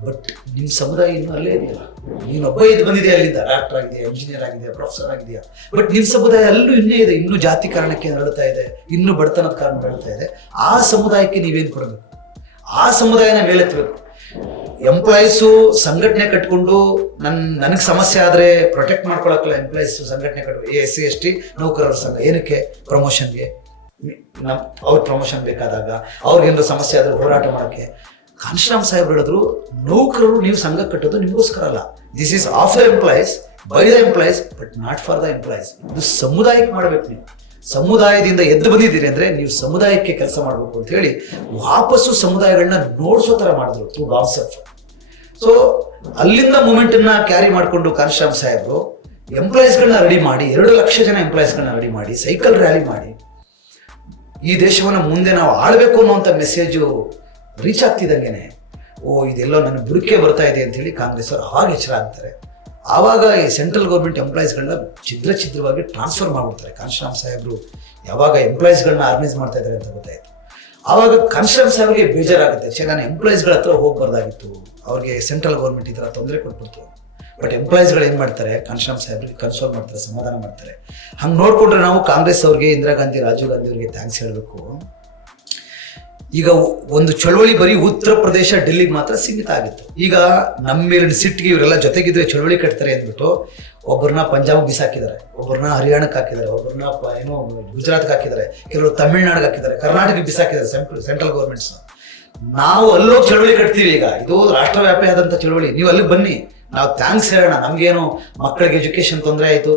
ಬಟ್ ನಿಮ್ಮ ಸಮುದಾಯ ಇನ್ನೂ ಅಲ್ಲೇ ಇದೆಯಲ್ಲ. ನೀನೊಬ್ಬ ಇದು ಬಂದಿದೆ, ಅಲ್ಲಿಂದ ಡಾಕ್ಟರ್ ಆಗಿದೆ, ಇಂಜಿನಿಯರ್ ಆಗಿದೆ, ಪ್ರೊಫೆಸರ್ ಆಗಿದೆಯಾ, ಬಟ್ ನಿಮ್ಮ ಸಮುದಾಯ ಅಲ್ಲೂ ಇನ್ನೇ ಇದೆ, ಇನ್ನೂ ಜಾತಿ ಕಾರಣಕ್ಕೆ ನರಳ್ತಾ ಇದೆ, ಇನ್ನೂ ಬಡತನದ ಕಾರಣ ಬೆಳ್ತಾ ಇದೆ. ಆ ಸಮುದಾಯಕ್ಕೆ ನೀವೇನು ಕೊಡಬೇಕು? ಆ ಸಮುದಾಯನ ಮೇಲೆತ್ತಬೇಕು. ಎಂಪ್ಲಾಯೀಸು ಸಂಘಟನೆ ಕಟ್ಕೊಂಡು ನನಗೆ ಸಮಸ್ಯೆ ಆದರೆ ಪ್ರೊಟೆಕ್ಟ್ ಮಾಡ್ಕೊಳಕ್ಕಲ್ಲ ಎಂಪ್ಲಾಯೀಸ್ ಸಂಘಟನೆ ಕಟ್ಕೊಂಡು SC ST ನೌಕರರ ಸಂಘ ಏನಕ್ಕೆ ಪ್ರಮೋಷನ್ಗೆ ಅವ್ರ ಪ್ರಮೋಷನ್ ಬೇಕಾದಾಗ ಅವ್ರಿಗೇನಾದ್ರು ಸಮಸ್ಯೆ ಆದ್ರೆ ಹೋರಾಟ ಮಾಡೋಕ್ಕೆ. ಕಾಂಶಿರಾಮ್ ಸಾಹೇಬ್ರು ಹೇಳಿದ್ರು ನೌಕರರು ನೀವು ಸಂಘ ಕಟ್ಟೋದು ನಿಮಗೋಸ್ಕರ ಅಲ್ಲ, this is of the employees by the employees but not for the employees. ಇದು ಸಮುದಾಯಕ್ಕೆ ಮಾಡಬೇಕು. ನೀವು ಸಮುದಾಯದಿಂದ ಎದ್ದು ಬಂದಿದ್ದೀರಿ ಅಂದರೆ ನೀವು ಸಮುದಾಯಕ್ಕೆ ಕೆಲಸ ಮಾಡಬೇಕು ಅಂತ ಹೇಳಿ ವಾಪಸ್ಸು ಸಮುದಾಯಗಳನ್ನ ನೋಡಿಸೋ ಥರ ಮಾಡಿದ್ರು ಥ್ರೂ ಕಾನ್ಸೆಪ್ಟ್. ಸೊ ಅಲ್ಲಿಂದ ಮೂಮೆಂಟನ್ನ ಕ್ಯಾರಿ ಮಾಡಿಕೊಂಡು ಕಾಂಶಿರಾಮ್ ಸಾಹೇಬರು ಎಂಪ್ಲಾಯೀಸ್ಗಳನ್ನ ರೆಡಿ ಮಾಡಿ 2 ಲಕ್ಷ ಜನ ಎಂಪ್ಲಾಯೀಸ್ಗಳನ್ನ ರೆಡಿ ಮಾಡಿ ಸೈಕಲ್ ರ್ಯಾಲಿ ಮಾಡಿ ಈ ದೇಶವನ್ನು ಮುಂದೆ ನಾವು ಆಳಬೇಕು ಅನ್ನೋಂಥ ಮೆಸೇಜು ರೀಚ್ ಆಗ್ತಿದ್ದಂಗೆನೆ ಇದೆಲ್ಲೋ ನನ್ನ ಬುಡಕೆ ಬರ್ತಾ ಇದೆ ಅಂತೇಳಿ ಕಾಂಗ್ರೆಸ್ ಅವರು ಆವಾಗ ಎಚ್ಚರ ಆಗ್ತಾರೆ. ಆವಾಗ ಈ ಸೆಂಟ್ರಲ್ ಗೌರ್ಮೆಂಟ್ ಎಂಪ್ಲಾಯೀಸ್ಗಳನ್ನ ಛಿದ್ರವಾಗಿ ಟ್ರಾನ್ಸ್ಫರ್ ಮಾಡಿಬಿಡ್ತಾರೆ. ಕಾಂಶಿರಾಮ್ ಸಾಹೇಬರು ಯಾವಾಗ ಎಂಪ್ಲಾಯೀಸ್ಗಳನ್ನ ಆರ್ಗನೈಸ್ ಮಾಡ್ತಾ ಇದ್ದಾರೆ ಅಂತ ಗೊತ್ತಾಯ್ತು. ಆವಾಗ ಕಾಂಶಿರಾಮ್ ಸಾಹೇಬ್ರಿಗೆ ಬೇಜಾರಾಗುತ್ತೆ, ನಾನು ಎಂಪ್ಲಾಯೀಸ್ಗಳ ಹತ್ರ ಹೋಗ್ಬಾರ್ದಾಗಿತ್ತು, ಅವ್ರಿಗೆ ಸೆಂಟ್ರಲ್ ಗೌರ್ಮೆಂಟ್ ಈ ಥರ ತೊಂದರೆ ಕೊಟ್ಬಿಡ್ತು. ಬಟ್ ಎಂಪ್ಲಾಯೀಸ್ಗಳು ಏನು ಮಾಡ್ತಾರೆ, ಕಾಂಶಿರಾಮ್ ಸಾಹೇಬ್ರಿಗೆ ಕನ್ಸೋಲ್ ಮಾಡ್ತಾರೆ, ಸಮಾಧಾನ ಮಾಡ್ತಾರೆ. ಹಂಗೆ ನೋಡಿಕೊಂಡ್ರೆ ನಾವು ಕಾಂಗ್ರೆಸ್ ಅವ್ರಿಗೆ, ಇಂದಿರಾ ಗಾಂಧಿ, ರಾಜೀವ್ ಗಾಂಧಿ ಅವ್ರಿಗೆ ಥ್ಯಾಂಕ್ಸ್ ಹೇಳಬೇಕು. ಈಗ ಒಂದು ಚಳವಳಿ ಬರೀ ಉತ್ತರ ಪ್ರದೇಶ ಡೆಲ್ಲಿಗೆ ಮಾತ್ರ ಸೀಮಿತ ಆಗಿತ್ತು. ಈಗ ನಮ್ಮ ಮೇಲಿನ ಸಿಟ್ಟಿಗೆ ಇವರೆಲ್ಲ ಜೊತೆಗಿದ್ರೆ ಚಳವಳಿ ಕಟ್ತಾರೆ ಅಂದ್ಬಿಟ್ಟು ಒಬ್ಬರನ್ನ ಪಂಜಾಬ್ ಬಿಸಾಕಿದ್ದಾರೆ, ಒಬ್ಬರನ್ನ ಹರಿಯಾಣಕ್ಕೆ ಹಾಕಿದ್ದಾರೆ, ಒಬ್ಬರನ್ನ ಏನೋ ಗುಜರಾತ್ಗೆ ಹಾಕಿದ್ದಾರೆ, ಕೆಲವರು ತಮಿಳ್ನಾಡಿಗೆ ಹಾಕಿದ್ದಾರೆ, ಕರ್ನಾಟಕಕ್ಕೆ ಬಿಸಾಕಿದ್ದಾರೆ ಸೆಂಟ್ರಲ್ ಗೌರ್ಮೆಂಟ್ಸ್. ನಾವು ಅಲ್ಲೋಗಿ ಚಳವಳಿ ಕಟ್ತೀವಿ. ಈಗ ಇದು ರಾಷ್ಟ್ರವ್ಯಾಪಿ ಆದಂಥ ಚಳವಳಿ, ನೀವು ಅಲ್ಲಿಗೆ ಬನ್ನಿ, ನಾವು ಥ್ಯಾಂಕ್ಸ್ ಹೇಳೋಣ. ನಮಗೇನು ಮಕ್ಕಳಿಗೆ ಎಜುಕೇಷನ್ ತೊಂದರೆ ಆಯಿತು,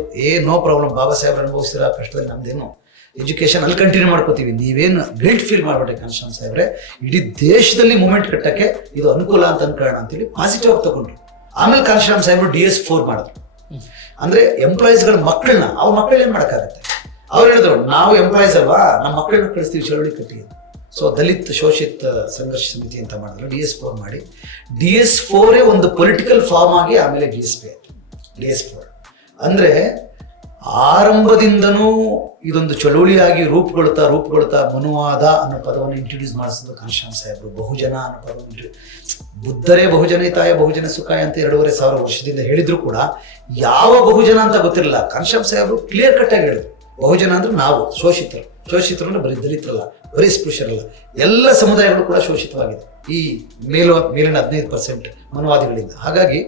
ನೋ ಪ್ರಾಬ್ಲಮ್, ಬಾಬಾ ಸಾಹೇಬ್ರು ಅನುಭವಿಸ್ತಿರೋ ಕಷ್ಟದಲ್ಲಿ ನಮ್ದೇನು ಎಜುಕೇಷನ್ ಅಲ್ಲಿ ಕಂಟಿನ್ಯೂ ಮಾಡ್ಕೋತೀವಿ, ನೀವೇನು ಗಿಲ್ಟ್ ಫೀಲ್ ಮಾಡ್ಬೇಡಿ ಕಾಂಶಿರಾಮ್ ಸಾಹೇಬ್ರೆ, ಇಡೀ ದೇಶದಲ್ಲಿ ಮೂವ್ಮೆಂಟ್ ಕಟ್ಟಕ್ಕೆ ಇದು ಅನುಕೂಲ ಅಂತ ಅನ್ಕೊಳ್ಳೋಣ ಅಂತೇಳಿ ಪಾಸಿಟಿವ್ ಆಗಿ ತಗೊಂಡ್ರು. ಆಮೇಲೆ ಕಾಂಶಿರಾಮ್ ಸಾಹೇಬ್ರು DS4 ಮಾಡಿದ್ರು. ಅಂದ್ರೆ ಎಂಪ್ಲಾಯೀಸ್ಗಳ ಮಕ್ಕಳನ್ನ ಅವ್ರ ಮಕ್ಕಳು ಏನು ಮಾಡೋಕ್ಕಾಗತ್ತೆ, ಅವ್ರು ಹೇಳಿದ್ರು ನಾವು ಎಂಪ್ಲಾಯೀಸ್ ಅಲ್ವಾ, ನಮ್ಮ ಮಕ್ಕಳನ್ನ ಕಳಿಸ್ತೀವಿ ಚಳವಳಿ ಕಟ್ಟಿ. ಸೊ ದಲಿತ್ ಶೋಷಿತ್ ಸಂಘರ್ಷ ಸಮಿತಿ ಅಂತ ಮಾಡಿದ್ರು, DS4 ಮಾಡಿ. DS4 ಒಂದು ಪೊಲಿಟಿಕಲ್ ಫಾರ್ಮ್ ಆಗಿ ಆಮೇಲೆ DSP ಆಯಿತು. DS4 ಅಂದರೆ ಆರಂಭದಿಂದನೂ ಇದೊಂದು ಚಳುವಳಿಯಾಗಿ ರೂಪುಗೊಳ್ತಾ ಮನುವಾದ ಅನ್ನೋ ಪದವನ್ನು ಇಂಟ್ರೊಡ್ಯೂಸ್ ಮಾಡಿಸಿದ್ರು ಕಾಂಶಿರಾಮ್ ಸಾಹೇಬರು. ಬಹುಜನ ಅನ್ನೋ ಪದವನ್ನು ಬುದ್ಧರೇ ಬಹುಜನ ಹಿತಾಯ ಬಹುಜನ ಸುಖಾಯ ಅಂತ 2,500 ವರ್ಷದಿಂದ ಹೇಳಿದ್ರು ಕೂಡ ಯಾವ ಬಹುಜನ ಅಂತ ಗೊತ್ತಿರಲಿಲ್ಲ. ಕಾಂಶಿರಾಮ್ ಸಾಹೇಬರು ಕ್ಲಿಯರ್ ಕಟ್ ಆಗಿ ಹೇಳಿದ್ರು, ಬಹುಜನ ಅಂದ್ರೆ ನಾವು ಶೋಷಿತರು ಅಂದ್ರೆ ಬರೀ ದಲಿತರಲ್ಲ, ಬರೀ ಸ್ಪೃಶ್ಯರಲ್ಲ, ಎಲ್ಲ ಸಮುದಾಯಗಳು ಕೂಡ ಶೋಷಿತವಾಗಿದೆ ಈ ಮೇಲಿನ 15% ಮನುವಾದಿಗಳಿಂದ. ಹಾಗಾಗಿ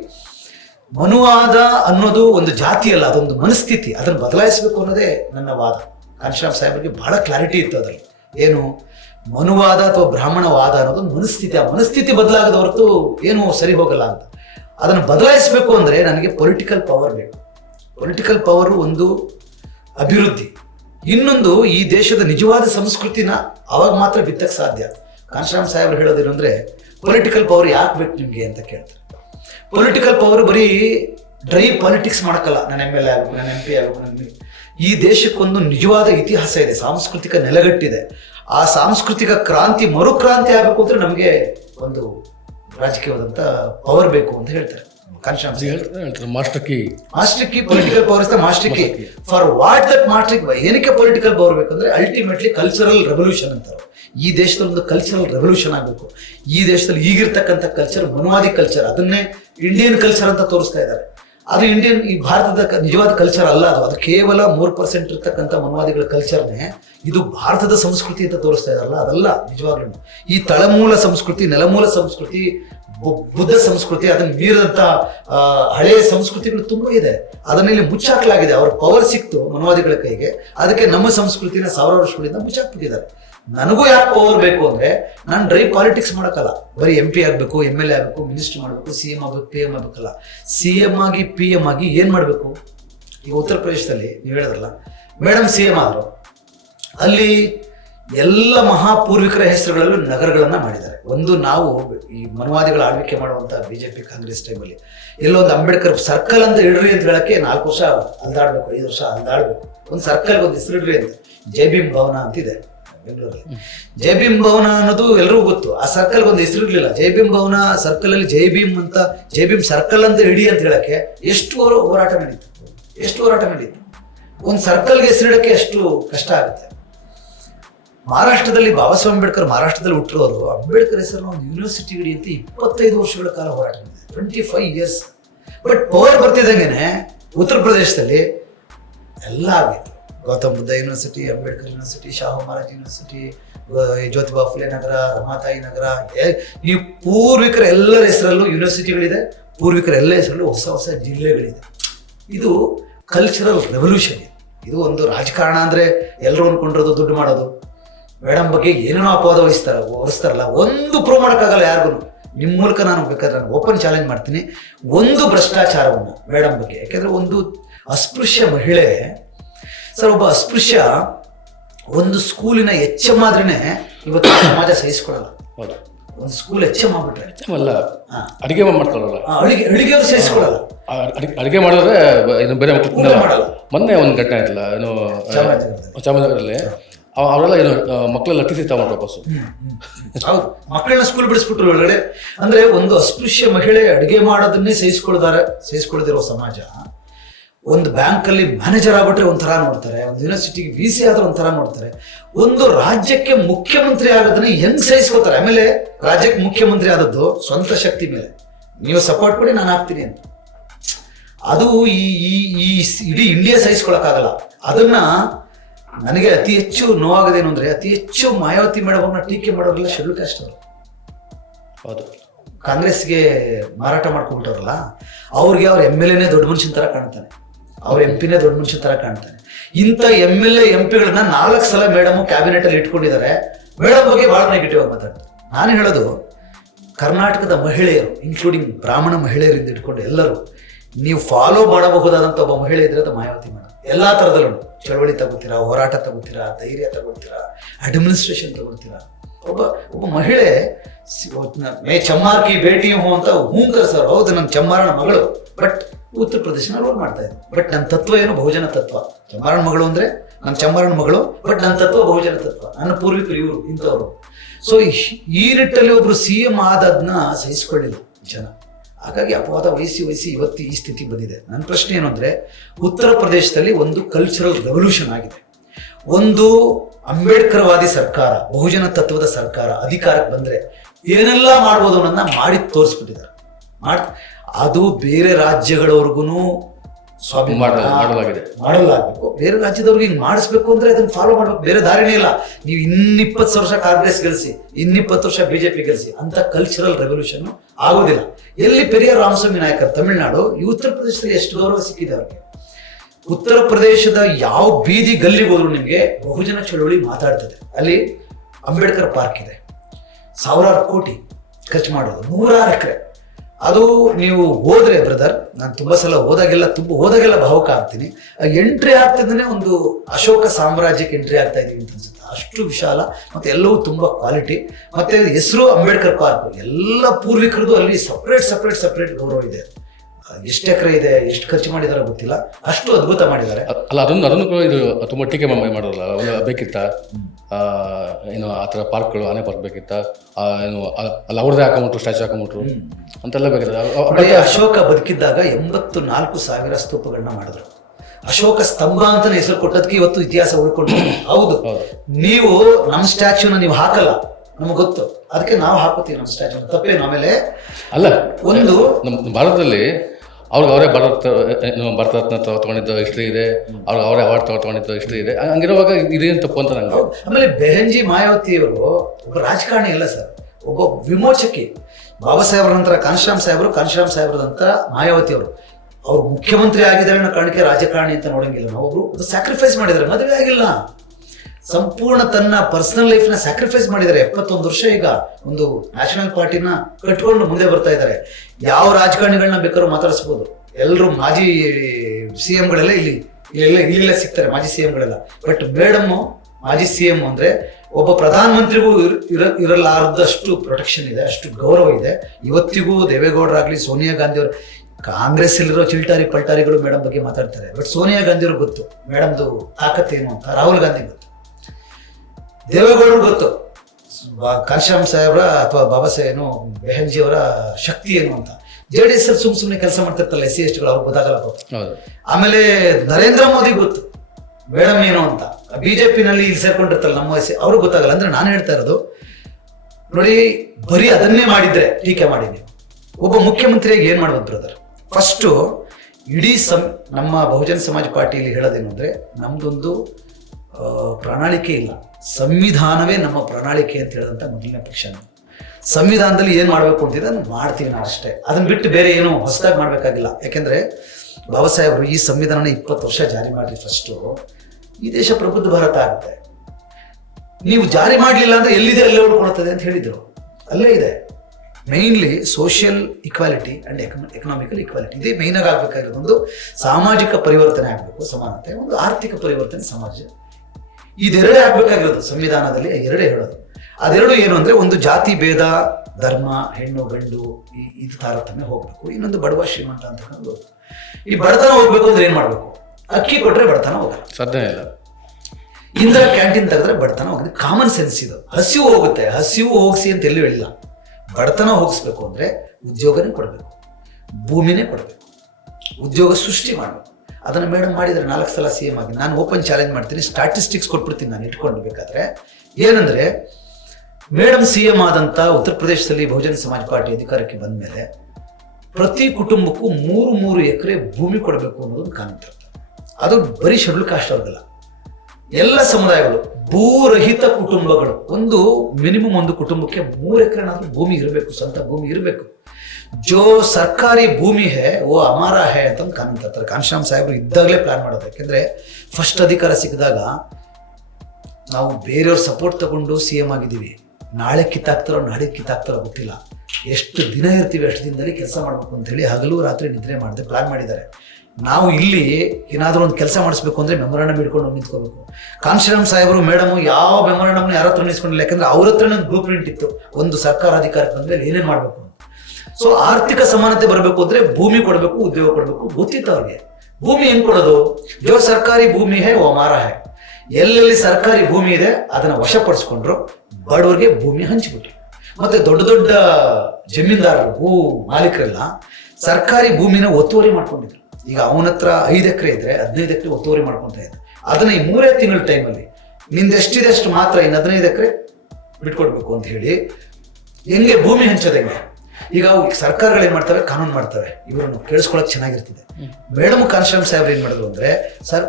ಮನುವಾದ ಅನ್ನೋದು ಒಂದು ಜಾತಿ ಅಲ್ಲ, ಅದೊಂದು ಮನಸ್ಥಿತಿ, ಅದನ್ನು ಬದಲಾಯಿಸಬೇಕು ಅನ್ನೋದೇ ನನ್ನ ವಾದ. ಕಾಂಶಿರಾಮ್ ಸಾಹೇಬರಿಗೆ ಬಹಳ ಕ್ಲಾರಿಟಿ ಇತ್ತು ಅದರಲ್ಲಿ. ಏನು ಮನುವಾದ ಅಥವಾ ಬ್ರಾಹ್ಮಣವಾದ ಅನ್ನೋದು ಮನಸ್ಥಿತಿ, ಆ ಮನಸ್ಥಿತಿ ಬದಲಾಗದ ಹೊರತು ಏನು ಸರಿ ಹೋಗಲ್ಲ ಅಂತ. ಅದನ್ನು ಬದಲಾಯಿಸಬೇಕು ಅಂದರೆ ನನಗೆ ಪೊಲಿಟಿಕಲ್ ಪವರ್ ಬೇಕು. ಪೊಲಿಟಿಕಲ್ ಪವರು ಒಂದು ಅಭಿವೃದ್ಧಿ, ಇನ್ನೊಂದು ಈ ದೇಶದ ನಿಜವಾದ ಸಂಸ್ಕೃತಿನ ಅವಾಗ ಮಾತ್ರ ಬಿತ್ತಕ್ಕೆ ಸಾಧ್ಯ. ಕಾಂಶಿರಾಮ್ ಸಾಹೇಬರು ಹೇಳೋದೇನು ಅಂದರೆ ಪೊಲಿಟಿಕಲ್ ಪವರ್ ಯಾಕೆ ಬೇಕು ನಿಮಗೆ ಅಂತ ಕೇಳ್ತಾರೆ. ಪೊಲಿಟಿಕಲ್ ಪವರ್ ಬರೀ ಡ್ರೈ ಪಾಲಿಟಿಕ್ಸ್ ಮಾಡೋಕ್ಕಲ್ಲ, ನನ್ನ MLA ಆಗಬೇಕು, ನನ್ನ MP ಆಗಬೇಕು. ಈ ದೇಶಕ್ಕೊಂದು ನಿಜವಾದ ಇತಿಹಾಸ ಇದೆ, ಸಾಂಸ್ಕೃತಿಕ ನೆಲೆಗಟ್ಟಿದೆ. ಆ ಸಾಂಸ್ಕೃತಿಕ ಕ್ರಾಂತಿ ಮರುಕ್ರಾಂತಿ ಆಗಬೇಕು ಅಂದರೆ ನಮಗೆ ಒಂದು ರಾಜಕೀಯವಾದಂಥ ಪವರ್ ಬೇಕು ಅಂತ ಹೇಳ್ತಾರೆ ಕಾಂಶಿರಾಮ್ ಸಾಹೇಬರು. Master key political power is the master key for what that master key. ಏನಕ್ಕೆ ಪೊಲಿಟಿಕಲ್ ಪವರ್ ಬೇಕಂದ್ರೆ ಅಲ್ಟಿಮೇಟ್ಲಿ ಕಲ್ಚರಲ್ ರೆವಲ್ಯೂಷನ್ ಅಂತಾರೆ. ಈ ದೇಶದಲ್ಲಿ ಒಂದು ಕಲ್ಚರಲ್ ರೆವಲ್ಯೂಷನ್ ಆಗಬೇಕು. ಈ ದೇಶದಲ್ಲಿ ಈಗಿರ್ತಕ್ಕಂಥ ಕಲ್ಚರ್ ಮನುವಾದಿ ಕಲ್ಚರ್, ಅದನ್ನೇ ಇಂಡಿಯನ್ ಕಲ್ಚರ್ ಅಂತ ತೋರಿಸ್ತಾ ಇದ್ದಾರೆ. ಅದು ಈ ಭಾರತದ ನಿಜವಾದ ಕಲ್ಚರ್ ಅಲ್ಲ, ಅದು ಕೇವಲ 3% ಇರ್ತಕ್ಕಂಥ ಮನುವಾದಿಗಳ ಕಲ್ಚರ್ನೇ ಇದು ಭಾರತದ ಸಂಸ್ಕೃತಿ ಅಂತ ತೋರಿಸ್ತಾ ಇದಾರಲ್ಲ, ಅದಲ್ಲ ನಿಜವಾಗ್ಲೂ. ಈ ತಳಮೂಲ ಸಂಸ್ಕೃತಿ, ನೆಲಮೂಲ ಸಂಸ್ಕೃತಿ, ಬುದ್ಧ ಸಂಸ್ಕೃತಿ, ಅದನ್ನು ಮೀರಿದಂಥ ಹಳೆಯ ಸಂಸ್ಕೃತಿಗಳು ತುಂಬ ಇದೆ. ಅದನ್ನಲ್ಲಿ ಮುಚ್ಚಾಕಲಾಗಿದೆ. ಅವ್ರ ಪವರ್ ಸಿಕ್ತು ಮನುವಾದಿಗಳ ಕೈಗೆ, ಅದಕ್ಕೆ ನಮ್ಮ ಸಂಸ್ಕೃತಿನ 1000 ವರ್ಷಗಳಿಂದ ಮುಚ್ಚಾಕ್ಬಿಟ್ಟಿದ್ದಾರೆ. ನನಗೂ ಯಾಕೆ ಪವರ್ ಬೇಕು ಅಂದರೆ ನಾನು ಡ್ರೈ ಪಾಲಿಟಿಕ್ಸ್ ಮಾಡೋಕ್ಕಲ್ಲ, ಬರೀ MP ಆಗಬೇಕು, MLA ಆಗಬೇಕು, ಮಿನಿಸ್ಟರ್ ಮಾಡಬೇಕು, CM ಆಗಬೇಕು, PM ಆಗಬೇಕಲ್ಲ. CM ಆಗಿ PM ಆಗಿ ಏನು ಮಾಡಬೇಕು? ಈಗ ಉತ್ತರ ಪ್ರದೇಶದಲ್ಲಿ ನೀವು ಹೇಳಿದ್ರಲ್ಲ, ಮೇಡಮ್ CM ಆದರು, ಅಲ್ಲಿ ಎಲ್ಲ ಮಹಾಪೂರ್ವಿಕರ ಹೆಸರುಗಳಲ್ಲೂ ನಗರಗಳನ್ನು ಮಾಡಿದ್ದಾರೆ. ಒಂದು ನಾವು ಈ ಮನುವಾದಿಗಳ ಆಳ್ವಿಕೆ ಮಾಡುವಂಥ BJP ಕಾಂಗ್ರೆಸ್ ಟೈಮಲ್ಲಿ ಎಲ್ಲೊಂದು ಅಂಬೇಡ್ಕರ್ ಸರ್ಕಲ್ ಅಂತ ಇಡ್ರಿ ಅಂತ ಹೇಳಕ್ಕೆ 4 ವರ್ಷ ಅಲ್ದಾಡಬೇಕು, 5 ವರ್ಷ ಅಲ್ದಾಡಬೇಕು. ಒಂದು ಸರ್ಕಲ್ಗೆ ಒಂದು ಹೆಸರು ಇಡ್ರಿ ಅಂತ, ಜೈ ಭೀಮ್ ಭವನ ಅಂತಿದೆ ಬೆಂಗಳೂರಲ್ಲಿ. ಜೈ ಭೀಮ್ ಭವನ ಅನ್ನೋದು ಎಲ್ಲರಿಗೂ ಗೊತ್ತು. ಆ ಸರ್ಕಲ್ಗೆ ಒಂದು ಹೆಸರು ಇರಲಿಲ್ಲ. ಜೈ ಭೀಮ್ ಭವನ ಸರ್ಕಲ್ ಅಲ್ಲಿ ಜೈ ಭೀಮ್ ಸರ್ಕಲ್ ಅಂತ ಇಡಿ ಅಂತ ಹೇಳಕ್ಕೆ ಎಷ್ಟು ಹೋರಾಟ ನಡೀತು. ಒಂದು ಸರ್ಕಲ್ಗೆ ಹೆಸರಿಡಕ್ಕೆ ಎಷ್ಟು ಕಷ್ಟ ಆಗುತ್ತೆ. ಮಹಾರಾಷ್ಟ್ರದಲ್ಲಿ ಬಾಬಾ ಸಾಹೇಬ್ ಅಂಬೇಡ್ಕರ್ ಮಹಾರಾಷ್ಟ್ರದಲ್ಲಿ ಹುಟ್ಟಿರೋರು, ಅಂಬೇಡ್ಕರ್ ಹೆಸರನ್ನ ಒಂದು ಯೂನಿವರ್ಸಿಟಿ ಇಡಿ ಅಂತ 25 ವರ್ಷಗಳ ಕಾಲ ಹೋರಾಟ ಮಾಡಿದೆ, 25 years. ಬಟ್ ಪವರ್ ಬರ್ತಿದ್ದಂಗೆನೆ ಉತ್ತರ ಪ್ರದೇಶದಲ್ಲಿ ಎಲ್ಲ ಆಗಿತ್ತು. Gautam Buddha university, Ambedkar university, Shahu Maharaj university, Jyotiba Phule Nagar, Ramatai Nagar, ಈ ಪೂರ್ವಿಕರ ಎಲ್ಲರ ಹೆಸರಲ್ಲೂ ಯೂನಿವರ್ಸಿಟಿಗಳಿದೆ, ಪೂರ್ವಿಕರ ಎಲ್ಲ ಹೆಸರಲ್ಲೂ ಹೊಸ ಹೊಸ ಜಿಲ್ಲೆಗಳಿದೆ. ಇದು ಕಲ್ಚರಲ್ ರೆವಲ್ಯೂಷನ್. ಇದು ಒಂದು ರಾಜಕಾರಣ ಅಂದರೆ ಎಲ್ಲರೂ ಅಂದ್ಕೊಂಡಿರೋದು ದುಡ್ಡು ಮಾಡೋದು, ಮೇಡಮ್ ಬಗ್ಗೆ ಏನೇನೋ ಅಪವಾದ ಹೊರಿಸ್ತಾರಲ್ಲ, ಒಂದು ಪ್ರೂವ್ ಮಾಡೋಕ್ಕಾಗಲ್ಲ ಯಾರಿಗೂ. ನಿಮ್ಮ ಮೂಲಕ ನಾನು ಬೇಕಾದ್ರೆ ನಾನು ಓಪನ್ ಚಾಲೆಂಜ್ ಮಾಡ್ತೀನಿ, ಒಂದು ಭ್ರಷ್ಟಾಚಾರವನ್ನು ಮೇಡಮ್ ಬಗ್ಗೆ. ಯಾಕೆಂದರೆ ಒಂದು ಅಸ್ಪೃಶ್ಯ ಮಹಿಳೆ ಸರ್, ಒಬ್ಬ ಅಸ್ಪೃಶ್ಯ ಒಂದು ಸ್ಕೂಲಿನ HM ಆದ್ರೇ ಇವತ್ತು ಸಮಾಜ ಸಹಿಸ್ಕೊಳ್ಳಲ್ಲ. ಹೌದು, ಒಂದು ಸ್ಕೂಲ್ HM ಆಗ್ಬಿಟ್ರೆ ಅಲ್ಲ, ಅಡಿಗೆ ಮಾಡ್ಕೊಳ್ಳಲ್ಲ, ಅಡಿಗೆಯವ್ರು ಸಹಿಸ್ಕೊಳ್ಳಲ್ಲ. ಅಡಿಗೆ ಮಾಡಿದ್ರೆ ಇನ್ನು ಬೇರೆ ಮಕ್ಕಳು ಮಾಡಲ್ಲ. ಮೊನ್ನೆ ಒಂದು ಘಟನೆ ಆಯ್ತಲ್ಲ, ಏನು ಚಾಮರಾಜನಗರದಲ್ಲಿ ಅವರೆಲ್ಲ ಏನು ಮಕ್ಕಳೆಲ್ಲ ಟಿಸಿ ತಗೊಂಡ್ರು ವಾಪಸ್ಸು. ಹೌದು, ಮಕ್ಕಳನ್ನ ಸ್ಕೂಲ್ ಬಿಡಿಸ್ಬಿಟ್ರು ಒಳಗಡೆ. ಅಂದ್ರೆ ಒಂದು ಅಸ್ಪೃಶ್ಯ ಮಹಿಳೆ ಅಡುಗೆ ಮಾಡೋದನ್ನೇ ಸಹಿಸ್ಕೊಳ್ದಿರೋ ಸಮಾಜ. ಒಂದು ಬ್ಯಾಂಕಲ್ಲಿ ಮ್ಯಾನೇಜರ್ ಆಗ್ಬಿಟ್ರೆ ಒಂಥರ ನೋಡ್ತಾರೆ, ಒಂದು ಯೂನಿವರ್ಸಿಟಿಗೆ VC ಆದ್ರೆ ಒಂಥರ ನೋಡ್ತಾರೆ, ಒಂದು ರಾಜ್ಯಕ್ಕೆ ಮುಖ್ಯಮಂತ್ರಿ ಆಗೋದನ್ನ ಹೆಂಗ್ ಸಹಿಸ್ಕೋತಾರೆ. ಆಮೇಲೆ ರಾಜ್ಯಕ್ಕೆ ಮುಖ್ಯಮಂತ್ರಿ ಆದದ್ದು ಸ್ವಂತ ಶಕ್ತಿ ಮೇಲೆ, ನೀವು ಸಪೋರ್ಟ್ ಕೊಡಿ ನಾನು ಆಗ್ತೀನಿ ಅಂತ. ಅದು ಈ ಇಡೀ ಇಂಡಿಯಾ ಸಹಿಸ್ಕೊಳಕ್ಕಾಗಲ್ಲ. ಅದನ್ನ ನನಗೆ ಅತಿ ಹೆಚ್ಚು ನೋವಾಗದೇನು ಅಂದ್ರೆ, ಅತಿ ಹೆಚ್ಚು ಮಾಯಾವತಿ ಮೇಡಮ್ ಅವ್ರನ್ನ ಟೀಕೆ ಮಾಡೋರೆಲ್ಲ ಶೆಡ್ಯೂಲ್ ಕಾಸ್ಟ್ ಅವರು. ಹೌದು, ಕಾಂಗ್ರೆಸ್ಗೆ ಮಾರಾಟ ಮಾಡ್ಕೊಂಡ್ಬಿಟ್ಟವ್ರಲ್ಲ, ಅವ್ರಿಗೆ ಅವ್ರ MLA ದೊಡ್ಡ ಮನುಷ್ಯನ ತರ ಕಾಣ್ತಾನೆ, ಅವ್ರ MP ದೊಡ್ಡ ಮನುಷ್ಯನ ತರ ಕಾಣ್ತಾನೆ. ಇಂಥ MLA MP ಗಳನ್ನ 4 ಸಲ ಮೇಡಮ್ ಕ್ಯಾಬಿನೆಟ್ ಅಲ್ಲಿ ಇಟ್ಕೊಂಡಿದ್ದಾರೆ. ಮೇಡಮ್ ಬಗ್ಗೆ ಬಹಳ ನೆಗೆಟಿವ್ ಆಗಿ ಮಾತಾಡ್ತಾರೆ. ನಾನು ಹೇಳೋದು, ಕರ್ನಾಟಕದ ಮಹಿಳೆಯರು ಇನ್ಕ್ಲೂಡಿಂಗ್ ಬ್ರಾಹ್ಮಣ ಮಹಿಳೆಯರಿಂದ ಇಟ್ಕೊಂಡು ಎಲ್ಲರೂ ನೀವು ಫಾಲೋ ಮಾಡಬಹುದಾದಂಥ ಒಬ್ಬ ಮಹಿಳೆ ಇದ್ರೆ ಅದು ಮಾಯಾವತಿ ಮೇಡಮ್. ಎಲ್ಲಾ ತರದಲ್ಲೂ ಚಳವಳಿ ತಗೋತೀರಾ, ಹೋರಾಟ ತಗೋತೀರಾ, ಧೈರ್ಯ ತಗೋತೀರಾ, ಅಡ್ಮಿನಿಸ್ಟ್ರೇಷನ್ ತಗೋತೀರಾ. ಒಬ್ಬ ಮಹಿಳೆ ಮೇ ಚಮ್ಮಾರ್ ಕಿ ಬೇಟಿ ಹೂ ಅಂತ ಹೂಂಕರ್ ಸರ್, ಹೌದು ನನ್ನ ಚಮ್ಮಾರನ ಮಗಳು, ಬಟ್ ಉತ್ತರ ಪ್ರದೇಶನಲ್ಲಿ ರೋಲ್ ಮಾಡ್ತಾ ಇದ್ದೆ. ಬಟ್ ನನ್ನ ತತ್ವ ಏನು? ಬಹುಜನ ತತ್ವ. ಚಮ್ಮಾರನ ಮಗಳು ಅಂದ್ರೆ ನನ್ನ ಚಮ್ಮಾರನ ಮಗಳು, ಬಟ್ ನನ್ನ ತತ್ವ ಬಹುಜನ ತತ್ವ. ನನ್ನ ಪೂರ್ವಿಕರು ಇವರು ಇಂಥವ್ರು. ಸೊ ಈ ನಿಟ್ಟಲ್ಲಿ ಒಬ್ರು CM ಆದದ್ನ ಸಹಿಸ್ಕೊಳ್ಳಿಲ್ಲ ಜನ. ಹಾಗಾಗಿ ಅಪವಾದ ವಹಿಸಿ ಇವತ್ತು ಈ ಸ್ಥಿತಿ ಬಂದಿದೆ. ನನ್ನ ಪ್ರಶ್ನೆ ಏನು ಅಂದ್ರೆ, ಉತ್ತರ ಪ್ರದೇಶದಲ್ಲಿ ಒಂದು ಕಲ್ಚರಲ್ ರೆವಲ್ಯೂಷನ್ ಆಗಿದೆ. ಒಂದು ಅಂಬೇಡ್ಕರ್ವಾದಿ ಸರ್ಕಾರ, ಬಹುಜನ ತತ್ವದ ಸರ್ಕಾರ ಅಧಿಕಾರಕ್ಕೆ ಬಂದ್ರೆ ಏನೆಲ್ಲ ಮಾಡ್ಬೋದು ಅನ್ನೋದನ್ನ ಮಾಡಿ ತೋರಿಸ್ಬಿಟ್ಟಿದ್ದಾರೆ. ಅದು ಬೇರೆ ರಾಜ್ಯಗಳವರೆಗೂ ಮಾಡಲಾಗಬೇಕು. ಬೇರೆ ರಾಜ್ಯದವ್ರಿಗೆ ಹಿಂಗೆ ಮಾಡಿಸ್ಬೇಕು ಅಂದ್ರೆ ಅದನ್ನ ಫಾಲೋ ಮಾಡ್ಬೇಕು, ಬೇರೆ ದಾರಿನೇ ಇಲ್ಲ. ನೀವು 20 ವರ್ಷ ಕಾಂಗ್ರೆಸ್ ಗೆಲ್ಸಿ, 20 ವರ್ಷ BJP ಗೆಲ್ಸಿ, ಅಂತ ಕಲ್ಚರಲ್ ರೆವಲ್ಯೂಷನ್ ಆಗೋದಿಲ್ಲ. ಎಲ್ಲಿ ಪೆರಿಯಾರ್ ರಾಮಸ್ವಾಮಿ ನಾಯಕರು ತಮಿಳುನಾಡು, ಈ ಉತ್ತರ ಪ್ರದೇಶದಲ್ಲಿ ಎಷ್ಟು ಗೌರವ ಸಿಕ್ಕಿದೆ ಅವ್ರಿಗೆ. ಉತ್ತರ ಪ್ರದೇಶದ ಯಾವ ಬೀದಿ ಗಲ್ಲಿಗೆ ಹೋದ್ರು ನಿಮಗೆ ಬಹುಜನ ಚಳವಳಿ ಮಾತಾಡ್ತದೆ. ಅಲ್ಲಿ ಅಂಬೇಡ್ಕರ್ ಪಾರ್ಕ್ ಇದೆ, ಸಾವಿರಾರು ಕೋಟಿ ಖರ್ಚು ಮಾಡೋದು, 100 ಎಕರೆ. ಅದು ನೀವು ಹೋದ್ರೆ ಬ್ರದರ್, ನಾನು ತುಂಬಾ ಸಲ ಹೋದಾಗೆಲ್ಲ ಭಾವುಕ ಆಗ್ತೀನಿ. ಎಂಟ್ರಿ ಆಗ್ತಿದ್ದಾನೆ ಒಂದು ಅಶೋಕ ಸಾಮ್ರಾಜ್ಯಕ್ಕೆ ಎಂಟ್ರಿ ಆಗ್ತಾ ಇದೀವಿ ಅಂತ ಅನ್ಸುತ್ತೆ. ಅಷ್ಟು ವಿಶಾಲ, ಮತ್ತೆ ಎಲ್ಲವೂ ತುಂಬಾ ಕ್ವಾಲಿಟಿ. ಮತ್ತೆ ಹೆಸರು ಅಂಬೇಡ್ಕರ್ ಪಾರ್ಕ್. ಎಲ್ಲ ಪೂರ್ವಿಕರದು ಅಲ್ಲಿ ಸಪ್ರೇಟ್ ಗೌರವ ಇದೆ. ಎಷ್ಟು ಎಕರೆ ಇದೆ, ಎಷ್ಟು ಖರ್ಚು ಮಾಡಿದಾರೋ ಗೊತ್ತಿಲ್ಲ, ಅಷ್ಟು ಅದ್ಭುತ ಮಾಡಿದ್ದಾರೆ. ಅಲ್ಲ, ಅದನ್ನು ಕೂಡ ಇದು ತುಂಬ ಟೀಕೆ ಮಾಡೋಲ್ಲ. ಬೇಕಿತ್ತ ಏನು ಆ ಥರ ಪಾರ್ಕ್ಗಳು, ಆನೆ ಪಾರ್ಕ್ ಬೇಕಿತ್ತ, ಏನು ಅಲ್ಲಿ ಅವ್ರದ್ದೇ ಹಾಕೊಂಬಿಟ್ರು, ಸ್ಟ್ಯಾಚು ಹಾಕೊಂಬಿಟ್ರು ಅಂತೆಲ್ಲ ಬೇಕಿತ್ತು. ಅಶೋಕ ಬದುಕಿದ್ದಾಗ 84,000 ಸ್ತೂಪಗಳನ್ನ ಮಾಡಿದ್ರು. ಅಶೋಕ ಸ್ತಂಭ ಅಂತಾನೆ ಹೆಸರು ಕೊಟ್ಟದಕ್ಕೆ ಇವತ್ತು ಇತಿಹಾಸ ಉಳ್ಕೊಂಡು. ಹೌದು, ನೀವು ನಮ್ಮ ಸ್ಟ್ಯಾಚ್ಯೂನ ನೀವು ಹಾಕಲ್ಲ, ನಮ್ಗೆ ಗೊತ್ತು, ಅದಕ್ಕೆ ನಾವು ಹಾಕೋತೀವಿ ನಮ್ಮ ಸ್ಟ್ಯಾಚ್ಯೂನ, ತಪ್ಪೇನು? ಆಮೇಲೆ ಅಲ್ಲ, ಒಂದು ನಮ್ಮ ಭಾರತದಲ್ಲಿ ಅವರೇ ಭಾರತ ರತ್ನ ತಗೊಂಡಿದ್ದ ಹಿಸ್ಟ್ರಿ ಇದೆ, ಅವರೇ ಅವಾರ್ಡ್ ತಗೊಂಡಿದ್ದ ಹಿಸ್ಟ್ರಿ ಇದೆ. ಹಂಗಿರುವಾಗ ಇದೇನು ತಪ್ಪು ಅಂತ ನಂಗೆ. ಆಮೇಲೆ ಬೆಹನ್ಜಿ ಮಾಯಾವತಿಯವರು ಒಬ್ಬ ರಾಜಕಾರಣಿ ಅಲ್ಲ ಸರ್, ಒಬ್ಬ ವಿಮೋಚಕಿ. ಬಾಬಾ ಸಾಹೇಬ್ರ ನಂತರ ಕಾನ್ಶಿರಾಮ್ ಸಾಹೇಬ್ರ ನಂತರ ಮಾಯಾವತಿ ಅವ್ರು ಮುಖ್ಯಮಂತ್ರಿ ಆಗಿದ್ದಾರೆ ಅನ್ನೋ ಕಾರಣಕ್ಕೆ ರಾಜಕಾರಣಿ ಅಂತ ನೋಡಂಗಿಲ್ಲ. ನಾವೊಬ್ರು ಸ್ಯಾಕ್ರಿಫೈಸ್ ಮಾಡಿದ್ದಾರೆ, ಮದುವೆ ಆಗಿಲ್ಲ, ಸಂಪೂರ್ಣ ತನ್ನ ಪರ್ಸನಲ್ ಲೈಫ್ನ ಸ್ಯಾಕ್ರಿಫೈಸ್ ಮಾಡಿದ್ದಾರೆ. 71 ವರ್ಷ ಈಗ ಒಂದು ನ್ಯಾಷನಲ್ ಪಾರ್ಟಿನ ಕಟ್ಕೊಂಡು ಮುಂದೆ ಬರ್ತಾ ಇದ್ದಾರೆ. ಯಾವ ರಾಜಕಾರಣಿಗಳನ್ನ ಬೇಕಾದ್ರೂ ಮಾತಾಡಿಸ್ಬೋದು. ಎಲ್ಲರೂ ಮಾಜಿ CMಗಳೆಲ್ಲ ಇಲ್ಲೆಲ್ಲ ಸಿಗ್ತಾರೆ, ಮಾಜಿ CMಗಳೆಲ್ಲ. ಬಟ್ ಮೇಡಮ್ ಮಾಜಿ CM ಅಂದ್ರೆ ಒಬ್ಬ ಪ್ರಧಾನಮಂತ್ರಿಗೂ ಇರಲಾರದಷ್ಟು ಪ್ರೊಟೆಕ್ಷನ್ ಇದೆ, ಅಷ್ಟು ಗೌರವ ಇದೆ. ಇವತ್ತಿಗೂ ದೇವೇಗೌಡರಾಗ್ಲಿ, ಸೋನಿಯಾ ಗಾಂಧಿ ಅವರು, ಕಾಂಗ್ರೆಸ್ ಅಲ್ಲಿರೋ ಚಿಲ್ಟಾರಿ ಪಲ್ಟಾರಿಗಳು ಮೇಡಮ್ ಬಗ್ಗೆ ಮಾತಾಡ್ತಾರೆ. ಬಟ್ ಸೋನಿಯಾ ಗಾಂಧಿ ಅವ್ರಿಗೆ ಗೊತ್ತು ಮೇಡಮ್ದು ತಾಕತ್ತೇನು ಅಂತ, ರಾಹುಲ್ ಗಾಂಧಿ ಗೊತ್ತು, ದೇವೇಗೌಡರು ಗೊತ್ತು, ಕಾನ್ಶಿರಾಮ್ ಸಾಹೇಬ್ರ ಅಥವಾ ಬಾಬಾ ಸಾಹೇಬ್ ಬೆಹನ್ಜಿ ಅವರ ಶಕ್ತಿ ಏನು ಅಂತ. JDS ಅಲ್ಲಿ ಸುಮ್ಮನೆ ಕೆಲಸ ಮಾಡ್ತಿರ್ತಾರಲ್ಲ SC STಗಳು, ಅವ್ರಿಗೆ ಗೊತ್ತಾಗಲ್ಲ. ಆಮೇಲೆ ನರೇಂದ್ರ ಮೋದಿ ಗೊತ್ತು ಮೇಡಮ್ ಏನು ಅಂತ. BJPನಲ್ಲಿ ಇಲ್ಲಿ ಸೇರ್ಕೊಂಡಿರ್ತಾರಲ್ಲ ನಮ್ಮ ಅವ್ರಿಗೆ ಗೊತ್ತಾಗಲ್ಲ. ಅಂದ್ರೆ ನಾನು ಹೇಳ್ತಾ ಇರೋದು ನೋಡಿ, ಬರೀ ಅದನ್ನೇ ಮಾಡಿದ್ರೆ ಟೀಕೆ ಮಾಡಿ ನೀವು ಒಬ್ಬ ಮುಖ್ಯಮಂತ್ರಿಯಾಗಿ ಏನ್ ಮಾಡ್ಬೋದು ಬ್ರದರ್? ಫಸ್ಟು ಇಡೀ ನಮ್ಮ ಬಹುಜನ ಸಮಾಜ ಪಾರ್ಟಿಯಲ್ಲಿ ಹೇಳೋದೇನು ಅಂದರೆ ನಮ್ಮದೊಂದು ಪ್ರಣಾಳಿಕೆ ಇಲ್ಲ, ಸಂವಿಧಾನವೇ ನಮ್ಮ ಪ್ರಣಾಳಿಕೆ ಅಂತ ಹೇಳಿದಂಥ ಮೊದಲನೇ ಪಕ್ಷ. ಸಂವಿಧಾನದಲ್ಲಿ ಏನು ಮಾಡಬೇಕು ಅಂತಿದೆ ಅದನ್ನು ಮಾಡ್ತೀವಿ ನಾವು ಅಷ್ಟೇ, ಅದನ್ನು ಬಿಟ್ಟು ಬೇರೆ ಏನು ಹೊಸದಾಗಿ ಮಾಡಬೇಕಾಗಿಲ್ಲ. ಯಾಕೆಂದರೆ ಬಾಬಾ ಸಾಹೇಬರು ಈ ಸಂವಿಧಾನ 20 ವರ್ಷ ಜಾರಿ ಮಾಡಿರಿ. ಫಸ್ಟು ಈ ದೇಶ ಪ್ರಬುದ್ಧ ಭಾರತ ಆಗುತ್ತೆ, ನೀವು ಜಾರಿ ಮಾಡಲಿಲ್ಲ ಅಂದರೆ ಎಲ್ಲಿದೆ ಅಲ್ಲೇ ಉಳ್ಕೊಳ್ತದೆ ಅಂತ ಹೇಳಿದರು. ಅಲ್ಲೇ ಇದೆ mainly social equality and economical equality, ಇದೇ ಮೇಯ್ನಾಗಿ ಆಗಬೇಕಾಗಿರೋದು. ಒಂದು ಸಾಮಾಜಿಕ ಪರಿವರ್ತನೆ ಆಗಬೇಕು, ಸಮಾನತೆ, ಒಂದು ಆರ್ಥಿಕ ಪರಿವರ್ತನೆ ಸಮಾಜ, ಇದೆರಡೇ ಆಗಬೇಕಾಗಿರೋದು ಸಂವಿಧಾನದಲ್ಲಿ. ಎರಡೇ ಹೇಳೋದು. ಅದೆರಡು ಏನು ಅಂದರೆ ಒಂದು ಜಾತಿ ಭೇದ, ಧರ್ಮ, ಹೆಣ್ಣು ಗಂಡು, ಇದು ತಾರತಮ್ಯ ಹೋಗಬೇಕು. ಇನ್ನೊಂದು ಬಡವ ಶ್ರೀಮಂತ ಅಂತಕ್ಕಂಥದ್ದು. ಈ ಬಡತನ ಹೋಗ್ಬೇಕು ಅಂದ್ರೆ ಏನು ಮಾಡಬೇಕು? ಅಕ್ಕಿ ಕೊಟ್ಟರೆ ಬಡತನ ಹೋಗಲ್ಲ, ಸಾಧ್ಯ ಇಲ್ಲ. ಇಂದಿರಾ ಕ್ಯಾಂಟೀನ್ ತೆಗೆದ್ರೆ ಬಡತನ ಹೋಗುತ್ತೆ. ಕಾಮನ್ ಸೆನ್ಸ್ ಇದು. ಹಸಿವು ಹೋಗುತ್ತೆ, ಹಸಿವು ಹೋಗಿಸಿ ಅಂತ ಎಲ್ಲೂ ಹೇಳಿಲ್ಲ. ಬಡತನ ಹೋಗಿಸ್ಬೇಕು ಅಂದರೆ ಉದ್ಯೋಗನೇ ಕೊಡಬೇಕು, ಭೂಮಿನೇ ಕೊಡಬೇಕು, ಉದ್ಯೋಗ ಸೃಷ್ಟಿ ಮಾಡಬೇಕು. ಅದನ್ನು ಮೇಡಮ್ ಮಾಡಿದರೆ 4 ಸಲ CM ಆಗಿ. ನಾನು ಓಪನ್ ಚಾಲೆಂಜ್ ಮಾಡ್ತೀನಿ, ಸ್ಟ್ಯಾಟಿಸ್ಟಿಕ್ಸ್ ಕೊಟ್ಬಿಡ್ತೀನಿ ನಾನು ಇಟ್ಕೊಂಡು ಬೇಕಾದ್ರೆ. ಏನಂದರೆ ಮೇಡಮ್ CM ಆದಂಥ ಉತ್ತರ ಪ್ರದೇಶದಲ್ಲಿ ಬಹುಜನ ಸಮಾಜ ಪಾರ್ಟಿ ಅಧಿಕಾರಕ್ಕೆ ಬಂದ ಮೇಲೆ ಪ್ರತಿ ಕುಟುಂಬಕ್ಕೂ 3 ಎಕರೆ ಭೂಮಿ ಕೊಡಬೇಕು ಅನ್ನೋದು ಕಾನೂನು. ಅದು ಬರೀ ಶೆಡ್ಯೂಲ್ ಕಾಸ್ಟ್ ಅವ್ರಿಗಲ್ಲ, ಎಲ್ಲ ಸಮುದಾಯಗಳು, ಭೂರಹಿತ ಕುಟುಂಬಗಳು. ಒಂದು ಮಿನಿಮಮ್ ಒಂದು ಕುಟುಂಬಕ್ಕೆ 3 ಎಕರೆನಾದ್ರೂ ಭೂಮಿ ಇರಬೇಕು, ಸ್ವಂತ ಭೂಮಿ ಇರಬೇಕು. ಜೋ ಸರ್ಕಾರಿ ಭೂಮಿ ಹೇ ಓ ಅಮಾರ ಹೇ ಅಂತ ಒಂದು ಕಾನೂನು ತರ್ತಾರೆ. ಕಾಂಶಿರಾಮ್ ಸಾಹೇಬರು ಇದ್ದಾಗಲೇ ಪ್ಲಾನ್ ಮಾಡೋದು. ಯಾಕೆಂದರೆ ಫಸ್ಟ್ ಅಧಿಕಾರ ಸಿಕ್ಕಿದಾಗ ನಾವು ಬೇರೆಯವ್ರ ಸಪೋರ್ಟ್ ತಗೊಂಡು CM ಆಗಿದ್ದೀವಿ. ನಾಳೆ ಕಿತ್ತಾಕ್ತಾರೋ ನಾಳೆ ಕಿತ್ತಾಕ್ತಾರೋ ಗೊತ್ತಿಲ್ಲ, ಎಷ್ಟು ದಿನ ಇರ್ತೀವಿ ಅಷ್ಟು ದಿನದಲ್ಲಿ ಕೆಲಸ ಮಾಡಬೇಕು ಅಂತೇಳಿ ಹಗಲು ರಾತ್ರಿ ನಿದ್ರೆ ಮಾಡದೆ ಪ್ಲಾನ್ ಮಾಡಿದ್ದಾರೆ. ನಾವು ಇಲ್ಲಿ ಏನಾದರೂ ಒಂದು ಕೆಲಸ ಮಾಡಿಸ್ಬೇಕು ಅಂದರೆ ಮೆಮೊರಾಂಡಮ್ ಹಿಡ್ಕೊಂಡು ನಿಂತ್ಕೋಬೇಕು. ಕಾಂಶಿರಾಮ್ ಸಾಹೇಬರು ಮೇಡಮು ಯಾವ ಮೆಮೊರಾಂಡಮ್ನ ಯಾರ ಹತ್ರ ನಿಲ್ಸ್ಕೊಂಡಿಲ್ಲ. ಯಾಕಂದರೆ ಅವ್ರ ಹತ್ರನೇ ಒಂದು ಬ್ಲೂ ಪ್ರಿಂಟ್ ಇತ್ತು, ಒಂದು ಸರ್ಕಾರ ಅಧಿಕಾರಕ್ಕೆ ಬಂದಮೇಲೆ ಏನೇನು ಮಾಡಬೇಕು ಅಂತ. ಸೊ ಆರ್ಥಿಕ ಸಮಾನತೆ ಬರಬೇಕು ಅಂದರೆ ಭೂಮಿ ಕೊಡಬೇಕು, ಉದ್ಯೋಗ ಕೊಡಬೇಕು. ಗೊತ್ತಿತ್ತು ಅವ್ರಿಗೆ. ಭೂಮಿ ಏನು ಕೊಡೋದು? ಜೋ ಸರ್ಕಾರಿ ಭೂಮಿ ಹೇ ಓ ಮಾರ ಹೇ. ಎಲ್ಲೆಲ್ಲಿ ಸರ್ಕಾರಿ ಭೂಮಿ ಇದೆ ಅದನ್ನು ವಶಪಡಿಸ್ಕೊಂಡ್ರು, ಬಡವರಿಗೆ ಭೂಮಿ ಹಂಚಿಬಿಟ್ರು. ಮತ್ತೆ ದೊಡ್ಡ ದೊಡ್ಡ ಜಮೀನ್ದಾರರು, ಭೂ ಮಾಲೀಕರೆಲ್ಲ ಸರ್ಕಾರಿ ಭೂಮಿನ ಒತ್ತುವರಿ ಮಾಡ್ಕೊಂಡಿದ್ರು. ಈಗ ಅವನ ಹತ್ರ 5 ಎಕರೆ ಇದ್ರೆ 15 ಎಕರೆ ಒತ್ತುವರಿ ಮಾಡ್ಕೊತಾ ಇದ್ದ. ಅದನ್ನ ಈ 3 ತಿಂಗಳ ಟೈಮಲ್ಲಿ ನಿಂದು ಎಷ್ಟಿದೆ ಅಷ್ಟು ಮಾತ್ರ, ಇನ್ನು 15 ಎಕರೆ ಬಿಟ್ಕೊಡ್ಬೇಕು ಅಂತ ಹೇಳಿ ಹೆಂಗೆ ಭೂಮಿ ಹಂಚೋದು ಹೆಂಗೆ? ಈಗ ಸರ್ಕಾರಗಳು ಏನು ಮಾಡ್ತವೆ? ಕಾನೂನು ಮಾಡ್ತವೆ. ಇವರನ್ನು ಕೇಳಿಸ್ಕೊಳಕ್ ಚೆನ್ನಾಗಿರ್ತಿದೆ. ಮೇಡಮ್ ಕಾಂಶಿರಾಮ್ ಸಾಹೇಬ್ರು ಏನು ಮಾಡಿದ್ರು ಅಂದರೆ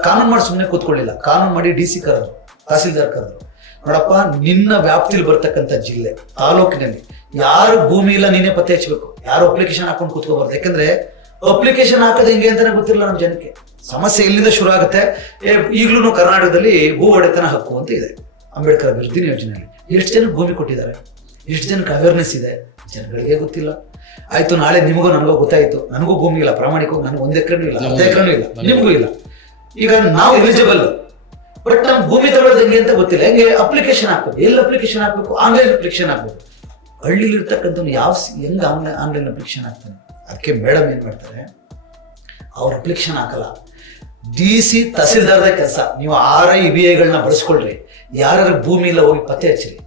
ಕಾನೂನು ಮಾಡಿ ಸುಮ್ಮನೆ ಕೂತ್ಕೊಳ್ಳಿಲ್ಲ. ಕಾನೂನು ಮಾಡಿ DC ಕರೆದ್ರು, ತಹಸೀಲ್ದಾರ್ ಕರೆದ್ರು. ನೋಡಪ್ಪ, ನಿನ್ನ ವ್ಯಾಪ್ತಿಲಿ ಬರ್ತಕ್ಕಂಥ ಜಿಲ್ಲೆ ತಾಲೂಕಿನಲ್ಲಿ ಯಾರು ಭೂಮಿ ಇಲ್ಲ ನೀನೇ ಪತ್ತೆ ಹಚ್ಚಬೇಕು. ಯಾರು ಅಪ್ಲಿಕೇಶನ್ ಹಾಕೊಂಡು ಕೂತ್ಕೋಬಾರ್ದು. ಯಾಕಂದ್ರೆ ಅಪ್ಲಿಕೇಶನ್ ಹಾಕೋದು ಹೆಂಗೆ ಅಂತಾನೆ ಗೊತ್ತಿಲ್ಲ ನಮ್ಮ ಜನಕ್ಕೆ. ಸಮಸ್ಯೆ ಎಲ್ಲಿಂದ ಶುರು ಆಗುತ್ತೆ? ಈಗಲೂ ಕರ್ನಾಟಕದಲ್ಲಿ ಭೂ ಒಡೆತನ ಹಕ್ಕು ಅಂತ ಇದೆ ಅಂಬೇಡ್ಕರ್ ಅಭಿವೃದ್ಧಿ ಯೋಜನೆಯಲ್ಲಿ. ಎಷ್ಟು ಜನಕ್ಕೆ ಭೂಮಿ ಕೊಟ್ಟಿದ್ದಾರೆ? ಎಷ್ಟು ಜನಕ್ಕೆ ಅವೇರ್ನೆಸ್ ಇದೆ? ಜನಗಳಿಗೆ ಗೊತ್ತಿಲ್ಲ. ಆಯ್ತು, ನಾಳೆ ನಿಮಗೂ ನನಗೂ ಗೊತ್ತಾಯ್ತು, ನನಗೂ ಭೂಮಿ ಇಲ್ಲ, ಪ್ರಾಮಾಣಿಕವಾಗಿ ನನಗೆ 1 ಎಕರೆನೂ ಇಲ್ಲ, 10 ಎಕರೆನೂ ಇಲ್ಲ, ನಿಮಗೂ ಇಲ್ಲ. ಈಗ ನಾವು ಎಲಿಜಿಬಲ್, ಬಟ್ ನಮ್ಮ ಭೂಮಿ ತಗೊಳ್ಳೋದು ಹೆಂಗೆ ಅಂತ ಗೊತ್ತಿಲ್ಲ. ಹೆಂಗೆ ಅಪ್ಲಿಕೇಶನ್ ಹಾಕ್ಬೇಕು? ಎಲ್ಲಿ ಅಪ್ಲಿಕೇಶನ್ ಹಾಕ್ಬೇಕು? ಆನ್ಲೈನ್ ಅಪ್ಲಿಕೇಶನ್ ಹಾಕ್ಬೇಕು. ಹಳ್ಳಿಲಿ ಇರ್ತಕ್ಕಂಥವ್ನು ಹೆಂಗೆ ಆನ್ಲೈನ್ ಅಪ್ಲಿಕೇಶನ್ ಹಾಕ್ತಾನೆ? ಅದಕ್ಕೆ ಮೇಡಮ್ ಏನು ಮಾಡ್ತಾರೆ, ಅವ್ರ ಅಪ್ಲಿಕೇಶನ್ ಹಾಕಲ್ಲ. DC ತಹಸೀಲ್ದಾರ್ದ ಕೆಲಸ. ನೀವು RI VIಗಳನ್ನ ಬಳಸ್ಕೊಳ್ರಿ. ಯಾರ್ಯಾರು ಭೂಮಿ ಇಲ್ಲ ಹೋಗಿ ಪತ್ತೆ ಹಚ್ಚಿರಿ.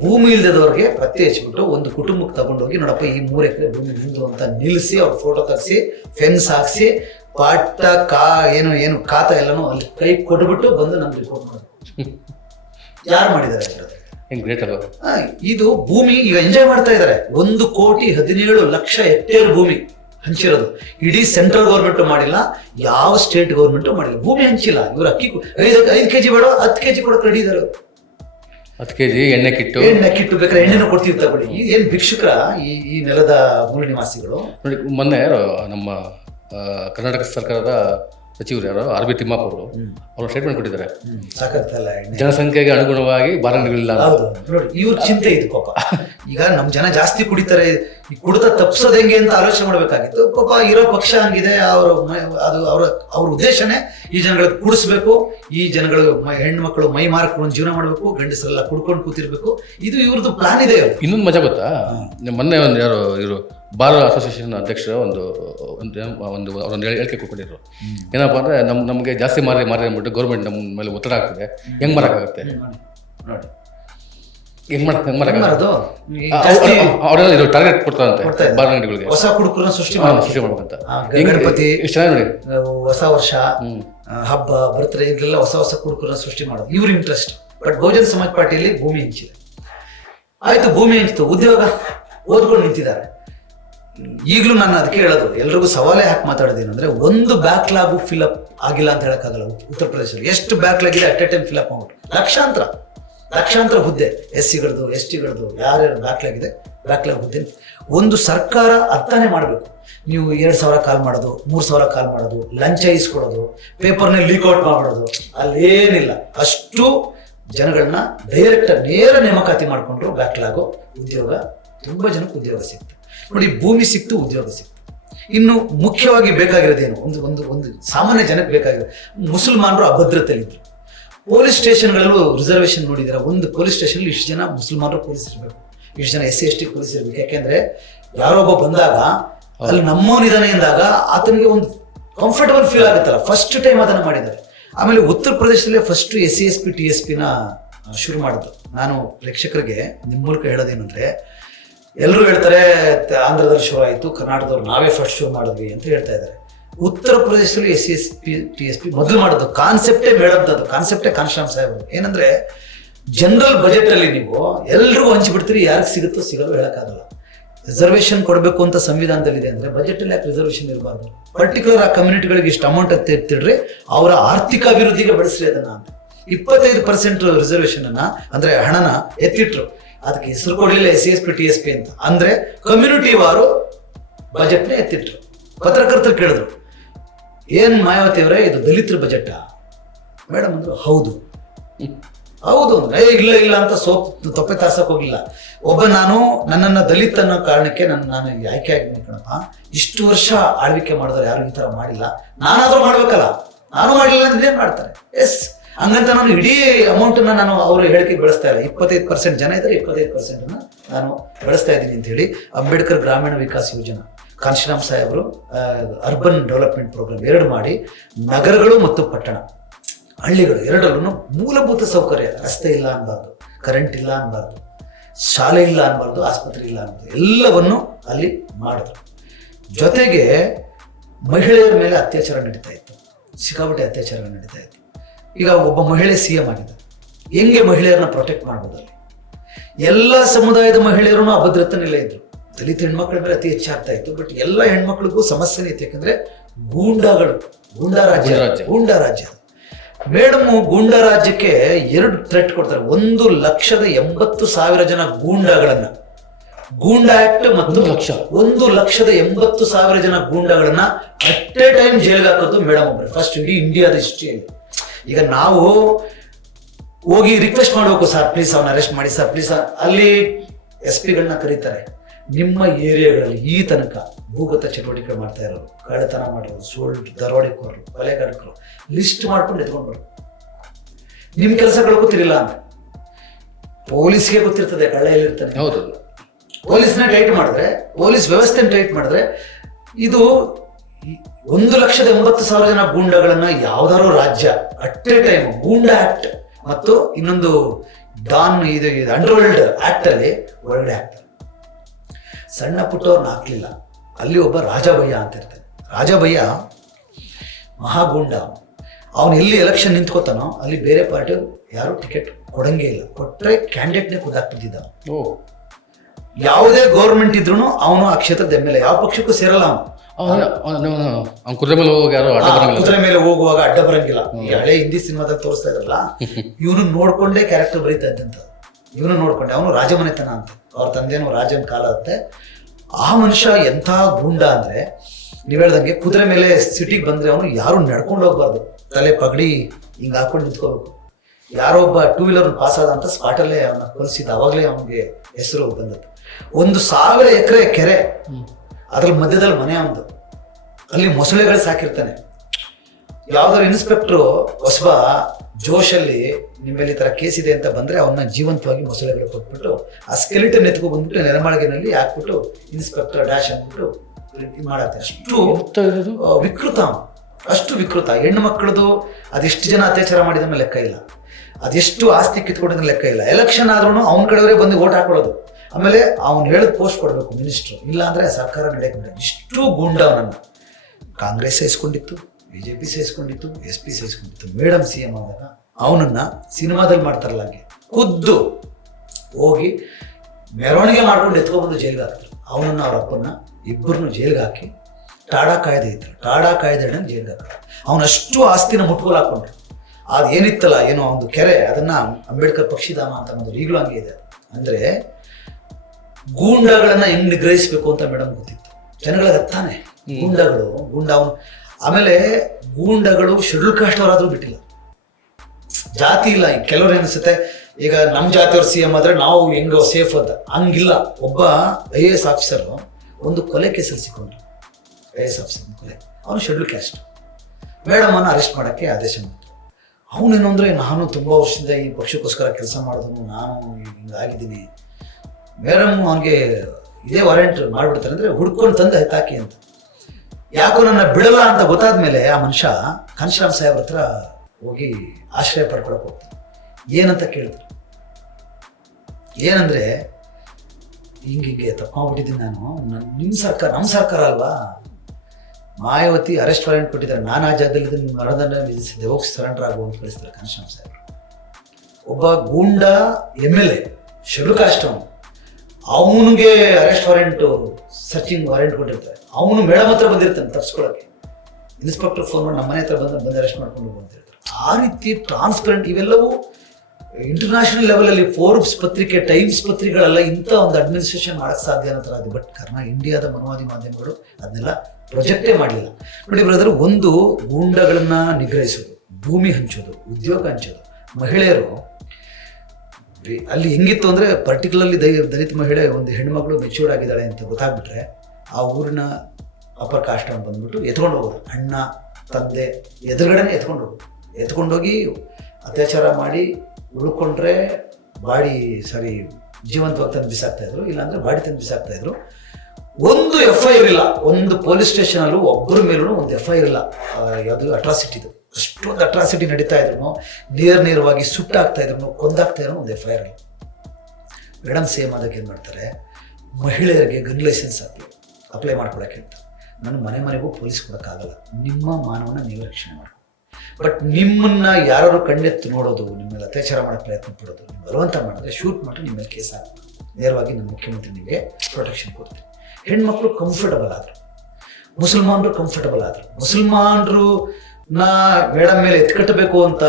ಭೂಮಿ ಇಲ್ಲದವ್ರಿಗೆ ಪತ್ತೆ ಹಚ್ಚಿಬಿಟ್ಟು ಒಂದು ಕುಟುಂಬಕ್ಕೆ ತಗೊಂಡೋಗಿ, ನೋಡಪ್ಪ ಈ 3 ಎಕರೆ ಭೂಮಿ ನಿಂದು ಅಂತ ನಿಲ್ಲಿಸಿ, ಅವ್ರ ಫೋಟೋ ತೆಗಿಸಿ, ಫೆನ್ಸ್ ಹಾಕ್ಸಿ, ಪಾಟ ಏನು ಖಾತಾ ಎಲ್ಲನೂ ಅಲ್ಲಿ ಕೈ ಕೊಟ್ಬಿಟ್ಟು ಬಂದು ನಮ್ಗೆ ರಿಪೋರ್ಟ್ ಮಾಡಬೇಕು. ಯಾರು ಮಾಡಿದ್ದಾರೆ? ಇದು ಭೂಮಿ ಈಗ ಎಂಜಾಯ್ ಮಾಡ್ತಾ ಇದ್ದಾರೆ. 1,17,00,000 ಹೆಕ್ಟೇರ್ ಭೂಮಿ ಹಂಚಿರೋದು. ಇಡೀ ಸೆಂಟ್ರಲ್ ಗೌರ್ಮೆಂಟ್ ಮಾಡಿಲ್ಲ, ಯಾವ ಸ್ಟೇಟ್ ಗೌರ್ಮೆಂಟ್ ಮಾಡಿಲ್ಲ. ಭೂಮಿ ಹಂಚಿಲ್ಲ. ಇವರು ಅಕ್ಕಿ 5 kg ಬೇಡ, 10 kg ಕೊಡೋಕೆ ರೆಡಿ ಇದ್ದಾರೆ. 10 kg ಎಣ್ಣೆ ಕಿಟ್ಟು ಬೇಕಾದ್ರೆ ಎಣ್ಣೆನೂ ಕೊಡ್ತೀವಿ ತಗೊಳ್ಳಿ. ಏನು ಭಿಕ್ಷುಕರ ಈ ನೆಲದ ಮೂಲ ನಿವಾಸಿಗಳು. ನೋಡಿ, ಮೊನ್ನೆ ನಮ್ಮ ಕರ್ನಾಟಕ ಸರ್ಕಾರದ ಸಚಿವರು ಯಾರು RB ತಿಮ್ಮಾಪುರ ಅವರು ಸ್ಟೇಟ್ಮೆಂಟ್ ಕೊಟ್ಟಿದ್ದಾರೆ. ಸಾಕತ್ತಲ್ಲ, ಜನಸಂಖ್ಯೆಗೆ ಅನುಗುಣವಾಗಿ ಬಾರಣಗಳಿಲ್ಲ. ಹೌದು, ನೋಡಿ ಇವ್ರ ಚಿಂತೆ ಇದು ಪಾಪ. ಈಗ ನಮ್ಮ ಜನ ಜಾಸ್ತಿ ಕುಡಿತಾರೆ, ಈ ಕುಡಿತ ತಪ್ಪಿಸೋದು ಹೆಂಗೆ ಅಂತ ಆಲೋಚನೆ ಮಾಡಬೇಕಾಗಿತ್ತು. ಪಾಪ ಇರೋ ಪಕ್ಷ ಹಂಗಿದೆ. ಅವ್ರ ಉದ್ದೇಶನೇ ಈ ಜನಗಳಿಗೆ ಕುಡಿಸ್ಬೇಕು, ಈ ಜನಗಳು ಹೆಣ್ಮಕ್ಳು ಮೈ ಮಾರ್ಕೊಂಡು ಜೀವನ ಮಾಡಬೇಕು, ಗಂಡಸರೆಲ್ಲ ಕುಡ್ಕೊಂಡು ಕೂತಿರ್ಬೇಕು. ಇದು ಇವ್ರದ್ದು ಪ್ಲಾನ್ ಇದೆ. ಇನ್ನೊಂದು ಮಜಾ ಗೊತ್ತಾ? ಮೊನ್ನೆ ಒಂದು ಯಾರು ಇವರು ಬಾರ್ ಅಸೋಸಿಯೇಷನ್ ಅಧ್ಯಕ್ಷರು ಒಂದು ಹೇಳಿಕೆ ಕೊಟ್ಟಿದ್ರು. ಏನಪ್ಪ ಅಂದ್ರೆ ನಮಗೆ ಜಾಸ್ತಿ ಮಾರಿ ಅಂದ್ಬಿಟ್ಟು ಗೌರ್ಮೆಂಟ್ ನಮ್ಮ ಮೇಲೆ ಒತ್ತಡ ಆಗ್ತದೆ, ಹೆಂಗ್ ಮಾಡಕ್ಕಾಗುತ್ತೆ? ಅವರೆಲ್ಲ ಇದು ಟಾರ್ಗೆಟ್ ಕೊಡ್ತಾರಂತೆ ಬಾರ್ ಅಂಗಡಿಗಳಿಗೆ, ಹೊಸ ಕುಡುಕರನ್ನ ಸೃಷ್ಟಿ ಮಾಡ್ಬೇಕಂತ. ಗಣಪತಿ, ನೋಡಿ, ಹೊಸ ವರ್ಷ, ಹಬ್ಬ, ಬರ್ತ್ಡೇ, ಇಲ್ಲೆಲ್ಲ ಹೊಸ ಕುಡುಕರನ್ನ ಸೃಷ್ಟಿ ಮಾಡೋದು ಇವ್ರ ಇಂಟ್ರೆಸ್ಟ್. ಬಟ್ ಬಹುಜನ ಸಮಾಜ ಪಾರ್ಟಿಯಲ್ಲಿ ಭೂಮಿ ಹಂಚಿದೆ. ಆಯ್ತು, ಭೂಮಿ ಹಂಚಿತು, ಉದ್ಯೋಗ ಓದ್ಕೊಂಡು ನಿಂತಿದ್ದಾರೆ. ಈಗಲೂ ನಾನು ಅದಕ್ಕೆ ಹೇಳೋದು, ಎಲ್ರಿಗೂ ಸವಾಲೇ ಹಾಕಿ ಮಾತಾಡೋದೇನು ಅಂದರೆ, ಒಂದು ಬ್ಯಾಕ್ಲಾಗು ಫಿಲಪ್ ಆಗಿಲ್ಲ ಅಂತ ಹೇಳೋಕ್ಕಾಗಲ್ಲ. ಉತ್ತರ ಪ್ರದೇಶದಲ್ಲಿ ಎಷ್ಟು ಬ್ಯಾಕ್ಲಾಗ್ ಇದೆ ಅಟ್ ಎ ಟೈಮ್ ಫಿಲಪ್ ಮಾಡ್ಬಿಟ್ಟು ಲಕ್ಷಾಂತರ ಹುದ್ದೆ SC-ಗಳದ್ದು ST-ಗಳದ್ದು ಯಾರ್ಯಾರು ಬ್ಯಾಕ್ಲಾಗ್ ಹುದ್ದೆ ಒಂದು ಸರ್ಕಾರ ಅರ್ಥನೇ ಮಾಡಬೇಕು. ನೀವು 2,000 ಕಾಲ್ ಮಾಡೋದು, 3,000 ಕಾಲ್ ಮಾಡೋದು, ಲಂಚ ಇಸ್ಕೊಡೋದು, ಪೇಪರ್ನಲ್ಲಿ ಲೀಕ್ಔಟ್ ಮಾಡೋದು, ಅಲ್ಲೇನಿಲ್ಲ. ಅಷ್ಟು ಜನಗಳನ್ನ ಡೈರೆಕ್ಟ್ ನೇರ ನೇಮಕಾತಿ ಮಾಡಿಕೊಂಡ್ರು ಬ್ಯಾಕ್ಲಾಗು ಉದ್ಯೋಗ, ತುಂಬ ಜನಕ್ಕೆ ಉದ್ಯೋಗ ಸಿಕ್ತು. ನೋಡಿ, ಭೂಮಿ ಸಿಕ್ತು, ಉದ್ಯೋಗ ಸಿಕ್ತು. ಇನ್ನು ಮುಖ್ಯವಾಗಿ ಬೇಕಾಗಿರೋದೇನು, ಒಂದು ಸಾಮಾನ್ಯ ಜನಕ್ಕೆ ಬೇಕಾಗಿರೋದು, ಮುಸಲ್ಮಾನರು ಅಭದ್ರತೆಯಲ್ಲಿದ್ದರು. ಪೊಲೀಸ್ ಸ್ಟೇಷನ್ಗಳಲ್ಲೂ ರಿಸರ್ವೇಷನ್ ನೋಡಿದ್ರೆ, ಒಂದು ಪೊಲೀಸ್ ಸ್ಟೇಷನ್ಲಿ ಇಷ್ಟು ಜನ ಮುಸಲ್ಮಾನರು ಪೊಲೀಸ್ ಇರಬೇಕು, ಇಷ್ಟು ಜನ SC ST ಪೊಲೀಸ್ ಇರಬೇಕು. ಯಾಕೆಂದ್ರೆ ಯಾರೊಬ್ಬ ಬಂದಾಗ ಅಲ್ಲಿ ನಮ್ಮವನಿದಾನೆ ಎಂದಾಗ ಆತನಿಗೆ ಒಂದು ಕಂಫರ್ಟಬಲ್ ಫೀಲ್ ಆಗುತ್ತಲ್ಲ. ಫಸ್ಟ್ ಟೈಮ್ ಅದನ್ನು ಮಾಡಿದ್ದಾರೆ. ಆಮೇಲೆ ಉತ್ತರ ಪ್ರದೇಶದಲ್ಲೇ ಫಸ್ಟ್ SC SP TSPನ ಶುರು ಮಾಡಿದ್ರು. ನಾನು ಪ್ರೇಕ್ಷಕರಿಗೆ ನಿಮ್ಮ ಮೂಲಕ ಹೇಳೋದೇನೆಂದ್ರೆ, ಎಲ್ಲರೂ ಹೇಳ್ತಾರೆ ಆಂಧ್ರದಲ್ಲಿ ಶುರು ಆಯಿತು, ಕರ್ನಾಟಕದವ್ರು ನಾವೇ ಫಸ್ಟ್ ಶುರು ಮಾಡಿದ್ವಿ ಅಂತ ಹೇಳ್ತಾ ಇದ್ದಾರೆ. ಉತ್ತರ ಪ್ರದೇಶದಲ್ಲಿ SC SP TSP ಮೊದಲು ಮಾಡೋದು. ಕಾನ್ಸೆಪ್ಟೇ ಮೇಡಮ್ದದು, ಕಾನ್ಸೆಪ್ಟೇ ಕಾನ್ಶರಾಮ್ ಸಾಹೇಬ್. ಏನಂದ್ರೆ, ಜನರಲ್ ಬಜೆಟ್ ಅಲ್ಲಿ ನೀವು ಎಲ್ರಿಗೂ ಹಂಚಿಬಿಡ್ತೀರಿ, ಯಾರಿಗೆ ಸಿಗುತ್ತೋ ಸಿಗಲು ಹೇಳಕ್ಕಾಗಲ್ಲ. ರಿಸರ್ವೇಷನ್ ಕೊಡಬೇಕು ಅಂತ ಸಂವಿಧಾನದಲ್ಲಿದೆ ಅಂದ್ರೆ ಬಜೆಟ್ ಅಲ್ಲಿ ಯಾಕೆ ರಿಸರ್ವೇಷನ್ ಇರಬಾರ್ದು? ಪರ್ಟಿಕ್ಯುಲರ್ ಆ ಕಮ್ಯುನಿಟಿಗಳಿಗೆ ಇಷ್ಟು ಅಮೌಂಟ್ ಎತ್ತಿಡ್ರಿ, ಅವರ ಆರ್ಥಿಕ ಅಭಿವೃದ್ಧಿಗೆ ಬಳಸ್ರಿ ಅದನ್ನ ಅಂತ. 25% ರಿಸರ್ವೇಷನ್ ಅನ್ನ ಅಂದ್ರೆ ಹಣನ ಎತ್ತಿಟ್ರು. ಅದಕ್ಕೆ ಹೆಸರು ಕೊಡ್ಲಿಲ್ಲ SC SP TSP ಅಂತ. ಅಂದ್ರೆ ಕಮ್ಯುನಿಟಿ ವಾರು ಬಜೆಟ್ನ ಎತ್ತಿಟ್ರು. ಪತ್ರಕರ್ತರು ಕೇಳಿದ್ರು, ಏನ್ ಮಾಯಾವತಿ ಅವರೇ, ಇದು ದಲಿತರ ಬಜೆಟ್? ಮೇಡಮ್ ಅಂದ್ರು, ಹೌದು ಅಂದ್ರೆ ಇಲ್ಲ ಅಂತ ತೊಪ್ಪೆ ತಾರ್ಸಕ್ ಹೋಗಿಲ್ಲ. ನನ್ನನ್ನು ದಲಿತ ಅನ್ನೋ ಕಾರಣಕ್ಕೆ ನಾನು ಆಯ್ಕೆ ಆಗಿದ್ದೀನಿ ಕಣಪ್ಪ. ಇಷ್ಟು ವರ್ಷ ಆಳ್ವಿಕೆ ಮಾಡಿದ್ರೆ ಯಾರು ಈ ತರ ಮಾಡಿಲ್ಲ, ನಾನಾದ್ರೂ ಮಾಡ್ಬೇಕಲ್ಲ. ನಾನು ಮಾಡಿಲ್ಲ ಅಂದ್ರೆ ಏನ್ ಮಾಡ್ತಾರೆ? ಹಂಗಂತ ನಾನು ಇಡೀ ಅಮೌಂಟನ್ನ ನಾನು ಅವ್ರ ಹೇಳಿಕೆಗೆ ಬೆಳೆಸ್ತಾ ಇಲ್ಲ. 25% ಜನ ಇದ್ದಾರೆ, 25% ನಾನು ಬೆಳೆಸ್ತಾ ಇದ್ದೀನಿ ಅಂತ ಹೇಳಿ ಅಂಬೇಡ್ಕರ್ ಗ್ರಾಮೀಣ ವಿಕಾಸ ಯೋಜನಾ, ಕಾಂಶಿರಾಮ್ ಸಾಹೇಬರು ಅರ್ಬನ್ ಡೆವಲಪ್ಮೆಂಟ್ ಪ್ರೋಗ್ರಾಮ್ 2 ಮಾಡಿ ನಗರಗಳು ಮತ್ತು ಪಟ್ಟಣ ಹಳ್ಳಿಗಳು ಎರಡರಲ್ಲೂ ಮೂಲಭೂತ ಸೌಕರ್ಯ, ರಸ್ತೆ ಇಲ್ಲ ಅನ್ಬಾರ್ದು, ಕರೆಂಟ್ ಇಲ್ಲ ಅನ್ಬಾರ್ದು, ಶಾಲೆ ಇಲ್ಲ ಅನ್ಬಾರ್ದು, ಆಸ್ಪತ್ರೆ ಇಲ್ಲ ಅನ್ಬಾರ್ದು, ಎಲ್ಲವನ್ನು ಅಲ್ಲಿ ಮಾಡಿದ್ರು. ಜೊತೆಗೆ ಮಹಿಳೆಯರ ಮೇಲೆ ಅತ್ಯಾಚಾರ ನಡೀತಾ ಇತ್ತು, ಸಿಕ್ಕಾಪಟ್ಟೆ ಅತ್ಯಾಚಾರ ನಡೀತಾ ಇತ್ತು. ಈಗ ಒಬ್ಬ ಮಹಿಳೆ CM ಆಗಿದ್ದಾರೆ, ಹೆಂಗೆ ಮಹಿಳೆಯರನ್ನ ಪ್ರೊಟೆಕ್ಟ್ ಮಾಡ್ಬೋದಲ್ಲಿ? ಎಲ್ಲ ಸಮುದಾಯದ ಮಹಿಳೆಯರು ಅಭದ್ರತೆನಲ್ಲೇ ಇದ್ರು. ದಲಿತ ಹೆಣ್ಮಕ್ಳ ಮೇಲೆ ಅತಿ ಹೆಚ್ಚಾಗ್ತಾ ಇತ್ತು. ಬಟ್ ಎಲ್ಲ ಹೆಣ್ಮಕ್ಳಿಗೂ ಸಮಸ್ಯೆನೇ ಇತ್ತು. ಯಾಕಂದ್ರೆ ಗೂಂಡಾ ರಾಜ್ಯ. ಮೇಡಮ್ ಗೂಂಡಾ ರಾಜ್ಯಕ್ಕೆ 2 ಥ್ರೆಟ್ ಕೊಡ್ತಾರೆ. 1,80,000 ಜನ ಗೂಂಡಾಗಳನ್ನ, ಗೂಂಡಾ ಆಕ್ಟ್ ಮತ್ತು 1,80,000 ಜನ ಗೂಂಡಾಗಳನ್ನ ಅಟ್ ಎ ಟೈಮ್ ಜೈಲ್ಗೆ ಹಾಕೋದು ಮೇಡಮ್ ಒಬ್ಬರು ಫಸ್ಟ್ ಇಡೀ ಇಂಡಿಯಾದ ಹಿಸ್ಟ್ರಿಯಲ್ಲಿ. ಈಗ ನಾವು ಹೋಗಿ ರಿಕ್ವೆಸ್ಟ್ ಮಾಡಬೇಕು, ಸರ್ ಪ್ಲೀಸ್ ಅವ್ನ ಅರೆಸ್ಟ್ ಮಾಡಿ ಸರ್ ಪ್ಲೀಸ್. ಅಲ್ಲಿ SP-ಗಳನ್ನ ಕರೀತಾರೆ. ನಿಮ್ಮ ಏರಿಯಾಗಳಲ್ಲಿ ಈ ತನಕ ಭೂಗತ ಚಟುವಟಿಕೆ ಮಾಡ್ತಾ ಇರೋರು, ಕಳ್ಳತನ ಮಾಡೋರು, ಸುಳ್ಳು ದರೋಡೆಕೋರರು, ಕೊಲೆಗಾರಕರು ಲಿಸ್ಟ್ ಮಾಡ್ಕೊಂಡು ಎತ್ಕೊಂಡು ಬರೋರು. ನಿಮ್ ಕೆಲಸಗಳು ಗೊತ್ತಿರಲಿಲ್ಲ ಅಂತ ಪೊಲೀಸ್ಗೆ ಗೊತ್ತಿರ್ತದೆ ಕಳ್ಳ ಎಲ್ಲಿರ್ತಾನೆ. ಹೌದು, ಪೊಲೀಸ್ನ ಟೈಟ್ ಮಾಡಿದ್ರೆ, ಪೊಲೀಸ್ ವ್ಯವಸ್ಥೆನ ಟೈಟ್ ಮಾಡಿದ್ರೆ, ಇದು 1,80,000 ಜನ ಗೂಂಡಾಗಳನ್ನ ಯಾವ್ದಾರೋ ರಾಜ್ಯ at A time goonda act ಮತ್ತು ಇನ್ನೊಂದು ಇದು ಅಂಡರ್ವರ್ಲ್ಡ್ ಆಕ್ಟ್ ಅಲ್ಲಿ ಒಳಗಡೆ ಹಾಕ್ತಾರೆ. ಸಣ್ಣ ಪುಟ್ಟವ್ರನ್ನ ಹಾಕ್ಲಿಲ್ಲ. ಅಲ್ಲಿ ಒಬ್ಬ ರಾಜಭಯ್ಯ ಅಂತ ಇರ್ತಾನೆ. ರಾಜಭಯ್ಯ ಮಹಾಗೂಂಡ. ಅವನು ಎಲ್ಲಿ ಎಲೆಕ್ಷನ್ ನಿಂತ್ಕೋತಾನೋ ಅಲ್ಲಿ ಬೇರೆ ಪಾರ್ಟಿಯವ್ರು ಯಾರು ಟಿಕೆಟ್ ಕೊಡಂಗೇ ಇಲ್ಲ. ಕೊಟ್ಟರೆ ಕ್ಯಾಂಡಿಡೇಟ್ನೇ ಕುದಾಕ್ಬಿಟ್ಟಿದ್ದ. ಯಾವುದೇ ಗೌರ್ಮೆಂಟ್ ಇದ್ರು ಅವನು ಆ ಕ್ಷೇತ್ರದ MLA, ಯಾವ ಪಕ್ಷಕ್ಕೂ ಸೇರಲ್ಲ ಅವನು. ಕುದುರೆ ಮೇಲೆ ಹೋಗುವಾಗ ಅಡ್ಡ ಬರಂಗಿಲ್ಲ. ಈ ಹಳೆ ಹಿಂದಿ ಸಿನಿಮಾದಾಗ ತೋರಿಸ್ತಾ ಇದ್ರಲ್ಲ, ಇವನು ನೋಡ್ಕೊಂಡೇ ಕ್ಯಾರೆಕ್ಟರ್ ಬರೀತಾ ಇದ್ದಂತ. ಇವನು ನೋಡ್ಕೊಂಡೆ. ಅವನು ರಾಜಮನೆತನ ಅಂತ, ಅವ್ರ ತಂದೆನೂ ರಾಜನ ಕಾಲ ಅಂತೆ. ಆ ಮನುಷ್ಯ ಎಂಥ ಗೂಂಡ ಅಂದ್ರೆ, ನೀವ್ ಹೇಳ್ದಂಗೆ ಕುದುರೆ ಮೇಲೆ ಸಿಟಿಗೆ ಬಂದ್ರೆ ಅವನು ಯಾರು ನಡ್ಕೊಂಡು ಹೋಗ್ಬಾರ್ದು, ತಲೆ ಪಗಡಿ ಹಿಂಗ ಹಾಕೊಂಡು ನಿಂತ್ಕೋಬೇಕು. ಯಾರೋ ಒಬ್ಬ 2 ವೀಲರ್ ಪಾಸ್ ಆದ ಅಂತ ಸ್ಪಾಟಲ್ಲೇ ಅವನ ಕಲಿಸಿದ. ಅವಾಗಲೇ ಅವನಿಗೆ ಹೆಸರು ಬಂದದ್ದು. 1,000 ಎಕರೆ ಕೆರೆ, ಅದ್ರ ಮಧ್ಯದಲ್ಲಿ ಮನೆ ಅವನದು. ಅಲ್ಲಿ ಮೊಸಳೆಗಳು ಸಾಕಿರ್ತಾನೆ. ಯಾವ್ದಾದ್ರು ಇನ್ಸ್ಪೆಕ್ಟ್ರು ಹೊಸಬ ಜೋಶಲ್ಲಿ ನಿಮ್ಮಲ್ಲಿ ಈ ತರ ಕೇಸ್ ಇದೆ ಅಂತ ಬಂದ್ರೆ ಅವನ್ನ ಜೀವಂತವಾಗಿ ಮೊಸಳೆಗಳು ಕೊಟ್ಬಿಟ್ಟು ಆ ಸ್ಕೆಲಿಟನ್ ಎತ್ಕೊ ಬಂದ್ಬಿಟ್ಟು ನೆಲಮಾಳಿಗೆನಲ್ಲಿ ಹಾಕ್ಬಿಟ್ಟು ಇನ್ಸ್ಪೆಕ್ಟರ್ ಡ್ಯಾಶ್ ಅಂದ್ಬಿಟ್ಟು ಮಾಡತ್ತೆ. ಅಷ್ಟು ವಿಕೃತ. ಹೆಣ್ಣು ಮಕ್ಕಳದು ಅದೆಷ್ಟು ಜನ ಅತ್ಯಾಚಾರ ಮಾಡಿದ ಮೇಲೆ ಲೆಕ್ಕ ಇಲ್ಲ, ಅದೆಷ್ಟು ಆಸ್ತಿ ಕಿತ್ಕೊಂಡಿದ್ರೆ ಲೆಕ್ಕ ಇಲ್ಲ. ಎಲೆಕ್ಷನ್ ಆದ್ರೂ ಅವನ ಕಡೆಯವರೇ ಬಂದು ಓಟ್ ಹಾಕೊಳ್ಳೋದು. ಆಮೇಲೆ ಅವ್ನು ಹೇಳಿದ ಪೋಸ್ಟ್ ಕೊಡಬೇಕು ಮಿನಿಸ್ಟ್ರು, ಇಲ್ಲ ಅಂದ್ರೆ ಸರ್ಕಾರ ನಡೆಯಕ್ಕೆ. ಇಷ್ಟು ಗೂಂಡ ಅವನನ್ನ ಕಾಂಗ್ರೆಸ್ ಸಹಿಸ್ಕೊಂಡಿತ್ತು, BJP ಸಹಿಸ್ಕೊಂಡಿತ್ತು, SP ಸಹಿಸ್ಕೊಂಡಿತ್ತು. ಮೇಡಮ್ CM ಆದಾಗ ಅವನನ್ನ ಸಿನಿಮಾದಲ್ಲಿ ಮಾಡ್ತಾರಲ್ಲ ಹಾಗೆ ಖುದ್ದು ಹೋಗಿ ಮೆರವಣಿಗೆ ಮಾಡ್ಕೊಂಡು ಎತ್ಕೊಬಂದು ಜೈಲಿಗೆ ಹಾಕ್ತಾರೆ. ಅವನನ್ನ ಅವ್ರ ಅಪ್ಪನ್ನ ಇಬ್ಬರನ್ನು ಜೈಲ್ಗೆ ಹಾಕಿ ಟಾಡಾ ಕಾಯ್ದೆ ಇತ್ತು, ಟಾಡಾ ಕಾಯ್ದೆ ಜೈಲ್ಗೆ ಹಾಕ. ಅವನಷ್ಟು ಆಸ್ತಿನ ಮುಟ್ಗೋಲು ಹಾಕೊಂಡ್ರು. ಅದು ಏನಿತ್ತಲ್ಲ ಏನೋ ಒಂದು ಕೆರೆ, ಅದನ್ನ ಅಂಬೇಡ್ಕರ್ ಪಕ್ಷಿಧಾಮ ಅಂತ ಒಂದು ಈಗಲೂ ಹಂಗೆ ಇದೆ. ಅಂದ್ರೆ ಗೂಂಡಾಗಳನ್ನ ಹೆಂಗ್ ನಿಗ್ರಹಿಸ್ಬೇಕು ಅಂತ ಮೇಡಮ್ ಗೊತ್ತಿತ್ತು ಜನಗಳಿಗೆ. ತಾನೆ ಗೂಂಡ ಅವನು. ಆಮೇಲೆ ಗೂಂಡಗಳು ಶೆಡ್ಯೂಲ್ ಕಾಸ್ಟ್ ಅವರಾದ್ರೂ ಬಿಟ್ಟಿಲ್ಲ, ಜಾತಿ ಇಲ್ಲ. ಕೆಲವ್ರು ಏನಿಸುತ್ತೆ ಈಗ ನಮ್ಮ ಜಾತಿಯವ್ರ CM ಆದ್ರೆ ನಾವು ಹೆಂಗೋ ಸೇಫ್ ಅಂತ, ಹಂಗಿಲ್ಲ. ಒಬ್ಬ IAS ಆಫೀಸರ್ ಒಂದು ಕೊಲೆ ಕೇಸಲ್ಲಿ ಸಿಕ್ಕೊಂಡ್ರು, IAS ಆಫೀಸರ್ ಕೊಲೆ, ಅವನು ಶೆಡ್ಯೂಲ್ ಕ್ಯಾಸ್ಟ್. ಮೇಡಮ್ ಅನ್ನು ಅರೆಸ್ಟ್ ಮಾಡೋಕ್ಕೆ ಆದೇಶ ಮಾಡಿದ್ರು. ಅವನೇನು ಅಂದರೆ, ನಾನು ತುಂಬ ವರ್ಷದಿಂದ ಈ ಪಕ್ಷಕ್ಕೋಸ್ಕರ ಕೆಲಸ ಮಾಡಿದನು, ನಾನು ಹಿಂಗಾಗಿದ್ದೀನಿ, ಮೇಡಮ್ ಅವನಿಗೆ ಇದೇ ವಾರೆಂಟ್ ಮಾಡಿಬಿಡ್ತಾರೆ ಅಂದರೆ ಹುಡ್ಕೊಂಡು ತಂದು ಎತ್ತಾಕಿ ಅಂತ. ಯಾಕೋ ನನ್ನ ಬಿಡಲ್ಲ ಅಂತ ಗೊತ್ತಾದ್ಮೇಲೆ ಆ ಮನುಷ್ಯ ಕಾಂಶಿರಾಮ್ ಸಾಹೇಬ್ರ ಹತ್ರ ಹೋಗಿ ಆಶ್ರಯ ಪಡ್ಕೊಳಕ್ಕೆ ಹೋಗ್ತಾನೆ. ಏನಂತ ಕೇಳಿದ್ರು, ಏನಂದ್ರೆ ಹಿಂಗೆ ತಪ್ಪಾಗ್ಬಿಟ್ಟಿದ್ದೀನಿ ನಾನು, ನಿಮ್ಮ ಸರ್ಕಾರ ನಮ್ಮ ಸರ್ಕಾರ ಅಲ್ವಾ, ಮಾಯಾವತಿ ಅರೆಸ್ಟ್ ವಾರೆಂಟ್ ಕೊಟ್ಟಿದ್ದಾರೆ, ನಾನು ಆ ಜಾಗದಲ್ಲಿ ಮರಣದಂಡ ವಿಧಿಸಿದ್ದೆ, ಹೋಗಿ ಸರೆಂಡರ್ ಆಗು ಅಂತ ಕಳಿಸ್ತಾರೆ ಕಾಂಶಿರಾಮ್ ಸಾಹೇಬ್. ಒಬ್ಬ ಗೂಂಡ MLA ಶೆಡ್ಯೂಲ್ ಕಾಸ್ಟ್ ಅವನಿಗೆ ಅರೆಸ್ಟ್ ವಾರೆಂಟ್ ಸರ್ಚಿಂಗ್ ವಾರೆಂಟ್ ಕೊಟ್ಟಿರ್ತಾರೆ. ಅವನು ಮೇಡಮ್ ಹತ್ರ ಬಂದಿರ್ತಾನೆ ತಪ್ಪಿಸ್ಕೊಳಕ್ಕೆ, ಇನ್ಸ್ಪೆಕ್ಟರ್ ಫೋನ್ ಮಾಡಿ ನಮ್ಮ ಮನೆ ಹತ್ರ ಬಂದು ಅರೆಸ್ಟ್ ಮಾಡ್ಕೊಂಡು ಅಂತ ಹೇಳ್ತಾರೆ. ಆ ರೀತಿ ಟ್ರಾನ್ಸ್ಪರೆಂಟ್ ಇವೆಲ್ಲವೂ ಇಂಟರ್ನ್ಯಾಷನಲ್ ಲೆವೆಲಲ್ಲಿ ಫೋರ್ಬ್ಸ್ ಪತ್ರಿಕೆ, ಟೈಮ್ಸ್ ಪತ್ರಿಕೆಗಳೆಲ್ಲ ಇಂಥ ಒಂದು ಅಡ್ಮಿನಿಸ್ಟ್ರೇಷನ್ ಮಾಡಕ್ಕೆ ಸಾಧ್ಯ ಅನ್ನೋ ಥರ ಅದು. ಬಟ್ ಇಂಡಿಯಾದ ಮನವಾದಿ ಮಾಧ್ಯಮಗಳು ಅದನ್ನೆಲ್ಲ ಪ್ರೊಜೆಕ್ಟೇ ಮಾಡಲಿಲ್ಲ. ನೋಡಿ ಬ್ರದರ್, ಒಂದು ಗೂಂಡಗಳನ್ನ ನಿಗ್ರಹಿಸೋದು, ಭೂಮಿ ಹಂಚೋದು, ಉದ್ಯೋಗ ಹಂಚೋದು, ಮಹಿಳೆಯರು ಅಲ್ಲಿ ಹೆಂಗಿತ್ತು ಅಂದರೆ ಪರ್ಟಿಕ್ಯುಲರ್ಲಿ ದಲಿತ ಮಹಿಳೆ ಒಂದು ಹೆಣ್ಮಗಳು ಮೆಚ್ಯೂರ್ಡ್ ಆಗಿದ್ದಾಳೆ ಅಂತ ಗೊತ್ತಾಗ್ಬಿಟ್ರೆ ಆ ಊರಿನ ಅಪ್ಪರ್ ಕಾಸ್ಟ್ ಅಂತ ಬಂದ್ಬಿಟ್ಟು ಎತ್ಕೊಂಡು ಹೋಗೋದು, ಅಣ್ಣ ತಂದೆ ಎದುರುಗಡೆನೇ ಎತ್ಕೊಂಡೋಗಿ ಅತ್ಯಾಚಾರ ಮಾಡಿ ಉಳ್ಕೊಂಡ್ರೆ ಜೀವಂತವಾಗಿ ತಂದು ಬಿಸಾಕ್ತಾಯಿದ್ರು, ಇಲ್ಲಾಂದರೆ ಬಾಡಿ ತಂದು ಬಿಸಾಕ್ತಾಯಿದ್ರು. ಒಂದು FIR ಇಲ್ಲ, ಒಂದು ಪೊಲೀಸ್ ಸ್ಟೇಷನಲ್ಲೂ ಒಬ್ಬರ ಮೇಲೂ ಒಂದು FIR ಇಲ್ಲ. ಯಾವುದು ಅಟ್ರಾಸಿಟಿದು, ಅಷ್ಟೊಂದು ಅಟ್ರಾಸಿಟಿ ನಡೀತಾ ಇದ್ರು, ನೇರವಾಗಿ ಸುಟ್ಟಾಗ್ತಾ ಇದ್ರು, ಕೊಂದಾಗ್ತಾ ಇದ್ರು, ಒಂದು FIR ಇಲ್ಲ. ಮೇಡಮ್ CM ಅದಕ್ಕೆ ಏನು ಮಾಡ್ತಾರೆ, ಮಹಿಳೆಯರಿಗೆ ಗನ್ ಲೈಸೆನ್ಸ್ ಅಪ್ಲೈ ಮಾಡ್ಕೊಳಕ್ಕೆ ಅಂತ. ನಾನು ಮನೆಗೂ ಪೊಲೀಸ್ ಕೊಡೋಕ್ಕಾಗಲ್ಲ, ನಿಮ್ಮ ಮಾನವನ್ನ ನೀವು ರಕ್ಷಣೆ ಮಾಡಿ. ಬಟ್ ನಿಮ್ಮನ್ನ ಯಾರು ಕಣ್ಣೆತ್ತು ನೋಡೋದು, ನಿಮ್ಮ ಮೇಲೆ ಅತ್ಯಾಚಾರ ಮಾಡೋಕ್ಕೆ ಪ್ರಯತ್ನ ಪಡೋದು, ನೀವು ಬಲವಂತ ಮಾಡಿದ್ರೆ ಶೂಟ್ ಮಾಡಿ ನಿಮ್ಮ ಮೇಲೆ ಕೇಸ್ ಹಾಕಿ ನೇರವಾಗಿ ನಮ್ಮ ಮುಖ್ಯಮಂತ್ರಿ ನಿಮಗೆ ಪ್ರೊಟೆಕ್ಷನ್ ಕೊಡ್ತೀವಿ. ಹೆಣ್ಮಕ್ಳು ಕಂಫರ್ಟಬಲ್ ಆದರು, ಮುಸಲ್ಮಾನರು ಕಂಫರ್ಟಬಲ್ ಆದರು. ಮುಸಲ್ಮಾನರು ಮೇಡಮ್ ಮೇಲೆ ಎತ್ಕಟ್ಟಬೇಕು ಅಂತ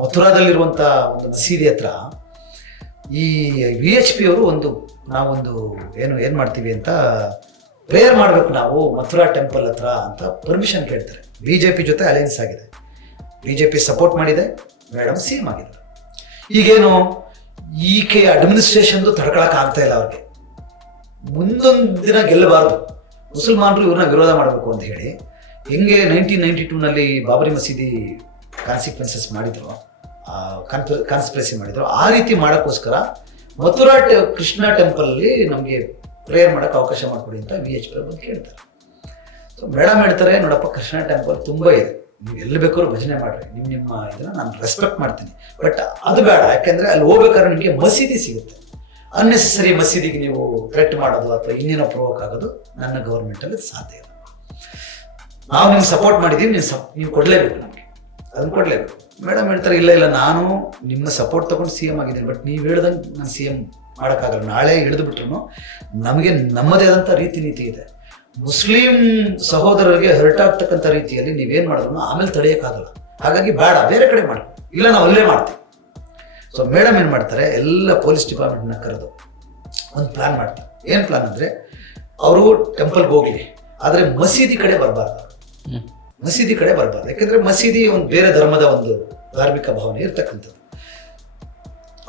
ಮಥುರಾದಲ್ಲಿರುವಂಥ ಒಂದು ಮಸೀದಿ ಹತ್ರ ಈ VHP ಅವರು ನಾವೊಂದು ಏನು ಮಾಡ್ತೀವಿ ಅಂತ ಪ್ರೇಯರ್ ಮಾಡಬೇಕು ನಾವು ಮಥುರಾ ಟೆಂಪಲ್ ಹತ್ರ ಅಂತ ಪರ್ಮಿಷನ್ ಕೇಳ್ತಾರೆ. BJP ಜೊತೆ ಅಲೈನ್ಸ್ ಆಗಿದೆ, BJP ಸಪೋರ್ಟ್ ಮಾಡಿದೆ, ಮೇಡಮ್ CM ಆಗಿದ್ದಾರೆ. ಈಗೇನು ಈಕೆ ಅಡ್ಮಿನಿಸ್ಟ್ರೇಷನ್ದು ತಡ್ಕೊಳಕ್ಕೆ ಆಗ್ತಾ ಇಲ್ಲ ಅವ್ರಿಗೆ. ಮುಂದೊಂದು ದಿನ ಗೆಲ್ಲಬಾರ್ದು, ಮುಸಲ್ಮಾನರು ಇವ್ರನ್ನ ವಿರೋಧ ಮಾಡಬೇಕು ಅಂತ ಹೇಳಿ ಹೆಂಗೆ 1992ನಲ್ಲಿ ಬಾಬರಿ ಮಸೀದಿ ಕಾನ್ಸಿಕ್ವೆನ್ಸಸ್ ಮಾಡಿದ್ರು, ಕಾನ್ಸ್ಪಿರಸಿ ಮಾಡಿದ್ರು, ಆ ರೀತಿ ಮಾಡೋಕ್ಕೋಸ್ಕರ ಮಥುರಾ ಕೃಷ್ಣ ಟೆಂಪಲಲ್ಲಿ ನಮಗೆ ಪ್ರೇಯರ್ ಮಾಡೋಕ್ಕೆ ಅವಕಾಶ ಮಾಡಿಕೊಡಿ ಅಂತ VHP ಬಂದು ಕೇಳ್ತಾರೆ. ಸೊ ಮೇಡಮ್ ಹೇಳ್ತಾರೆ, ನೋಡಪ್ಪ ಕೃಷ್ಣ ಟೆಂಪಲ್ ತುಂಬ ಇದೆ, ನೀವು ಎಲ್ಲಿ ಬೇಕಾದ್ರೂ ಭಜನೆ ಮಾಡ್ರಿ, ನಿಮ್ಮ ಇದನ್ನ ನಾನು ರೆಸ್ಪೆಕ್ಟ್ ಮಾಡ್ತೀನಿ, ಬಟ್ ಅದು ಬೇಡ, ಯಾಕೆಂದರೆ ಅಲ್ಲಿ ಹೋಗ್ಬೇಕಾದ್ರೆ ನಿಮಗೆ ಮಸೀದಿ ಸಿಗುತ್ತೆ. ಅನ್ನೆಸೆಸರಿ ಮಸೀದಿಗೆ ನೀವು ಥ್ರೆಟ್ ಮಾಡೋದು ಅಥವಾ ಇನ್ನೇನೋ ಪ್ರೊವೋಕ್ ಆಗೋದು ನನ್ನ ಗೌರ್ಮೆಂಟಲ್ಲಿ ಸಾಧ್ಯ ಇಲ್ಲ. ನಾವು ನಿಮ್ಗೆ ಸಪೋರ್ಟ್ ಮಾಡಿದ್ದೀವಿ, ನೀವು ಕೊಡಲೇಬೇಕು, ನಮಗೆ ಅದನ್ನು ಕೊಡಲೇಬೇಕು. ಮೇಡಮ್ ಹೇಳ್ತಾರೆ, ಇಲ್ಲ ನಾನು ನಿಮ್ಮ ಸಪೋರ್ಟ್ ತೊಗೊಂಡು CM ಆಗಿದ್ದೀನಿ, ಬಟ್ ನೀವು ಹೇಳ್ದಂಗೆ ನಾನು CM ಮಾಡೋಕ್ಕಾಗಲ್ಲ. ನಾಳೆ ಹಿಡಿದು ಬಿಟ್ರು ನಮಗೆ ನಮ್ಮದೇ ಆದಂಥ ರೀತಿ ನೀತಿ ಇದೆ. ಮುಸ್ಲಿಂ ಸಹೋದರರಿಗೆ ಹರ್ಟ್ ಆಗ್ತಕ್ಕಂಥ ರೀತಿಯಲ್ಲಿ ನೀವೇನು ಮಾಡಿದ್ರು ಆಮೇಲೆ ತಡೆಯೋಕ್ಕಾಗಲ್ಲ. ಹಾಗಾಗಿ ಬೇಡ, ಬೇರೆ ಕಡೆ ಮಾಡಿ, ಇಲ್ಲ ನಾವು ಅಲ್ಲೇ ಮಾಡ್ತೀವಿ. ಸೊ ಮೇಡಮ್ ಏನು ಮಾಡ್ತಾರೆ, ಎಲ್ಲ ಪೊಲೀಸ್ ಡಿಪಾರ್ಟ್ಮೆಂಟ್ನ ಕರೆದು ಒಂದು ಪ್ಲಾನ್ ಮಾಡ್ತಾರೆ. ಏನು ಪ್ಲಾನ್ ಅಂದರೆ, ಅವರು ಟೆಂಪಲ್ಗೆ ಹೋಗಲಿ, ಆದರೆ ಮಸೀದಿ ಕಡೆ ಬರಬಾರ್ದು, ಮಸೀದಿ ಕಡೆ ಬರಬಾರ್ದು. ಯಾಕೆಂದರೆ ಮಸೀದಿ ಒಂದು ಬೇರೆ ಧರ್ಮದ ಒಂದು ಧಾರ್ಮಿಕ ಭಾವನೆ ಇರ್ತಕ್ಕಂಥದ್ದು.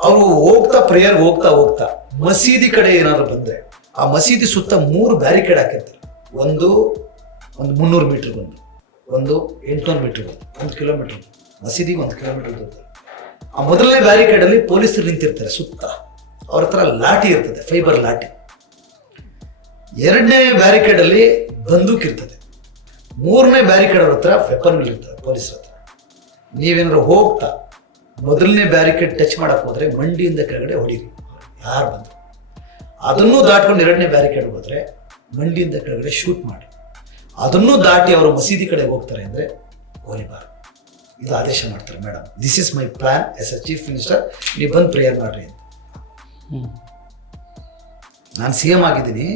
ಅವರು ಪ್ರೇಯರ್ಗೆ ಹೋಗ್ತಾ ಮಸೀದಿ ಕಡೆ ಏನಾದ್ರು ಬಂದರೆ ಆ ಮಸೀದಿ ಸುತ್ತ 3 ಬ್ಯಾರಿಕೇಡ್ ಹಾಕಿರ್ತಾರೆ. ಒಂದು 300 ಮೀಟರ್ಗೆ ಒಂದು 800 ಮೀಟರ್ಗೆ 1 ಕಿಲೋಮೀಟರ್, ಮಸೀದಿಗೆ 1 ಕಿಲೋಮೀಟರ್ ಇರ್ತಾರೆ. ಆ ಮೊದಲನೇ ಬ್ಯಾರಿಕೇಡಲ್ಲಿ ಪೊಲೀಸರು ನಿಂತಿರ್ತಾರೆ ಸುತ್ತ, ಅವ್ರ ಹತ್ರ ಲಾಠಿ ಇರ್ತದೆ, ಫೈಬರ್ ಲಾಠಿ. 2ನೇ ಬ್ಯಾರಿಕೇಡಲ್ಲಿ ಬಂದೂಕ್ ಇರ್ತದೆ. 3ನೇ ಬ್ಯಾರಿಕೇಡ್ ಅವ್ರ ಹತ್ರ ವೆಪನ್ಗಳಿರ್ತವೆ ಪೊಲೀಸರ ಹತ್ರ. ನೀವೇನಾದ್ರು ಹೋಗ್ತಾ ಮೊದಲನೇ ಬ್ಯಾರಿಕೇಡ್ ಟಚ್ ಮಾಡಕ್ಕೆ ಹೋದರೆ ಮಂಡಿಯಿಂದ ಕೆಳಗಡೆ ಹೊಡೀರಿ, ಯಾರು ಬಂದು. ಅದನ್ನೂ ದಾಟ್ಕೊಂಡು 2ನೇ ಬ್ಯಾರಿಕೇಡ್ ಹೋದರೆ ಮಂಡಿಯಿಂದ ಕೆಳಗಡೆ ಶೂಟ್ ಮಾಡಿ. ಅದನ್ನೂ ದಾಟಿ ಅವರು ಮಸೀದಿ ಕಡೆ ಹೋಗ್ತಾರೆ ಅಂದರೆ ಗೋಲಿಬಾರ್. ಇದು ಆದೇಶ ಮಾಡ್ತಾರೆ madam. This is my plan as a chief minister, ನೀವು ಬಂದು ಪ್ರೇಯರ್ ಮಾಡ್ರಿ ಅಂತ. ನಾನು CM ಆಗಿದ್ದೀನಿ,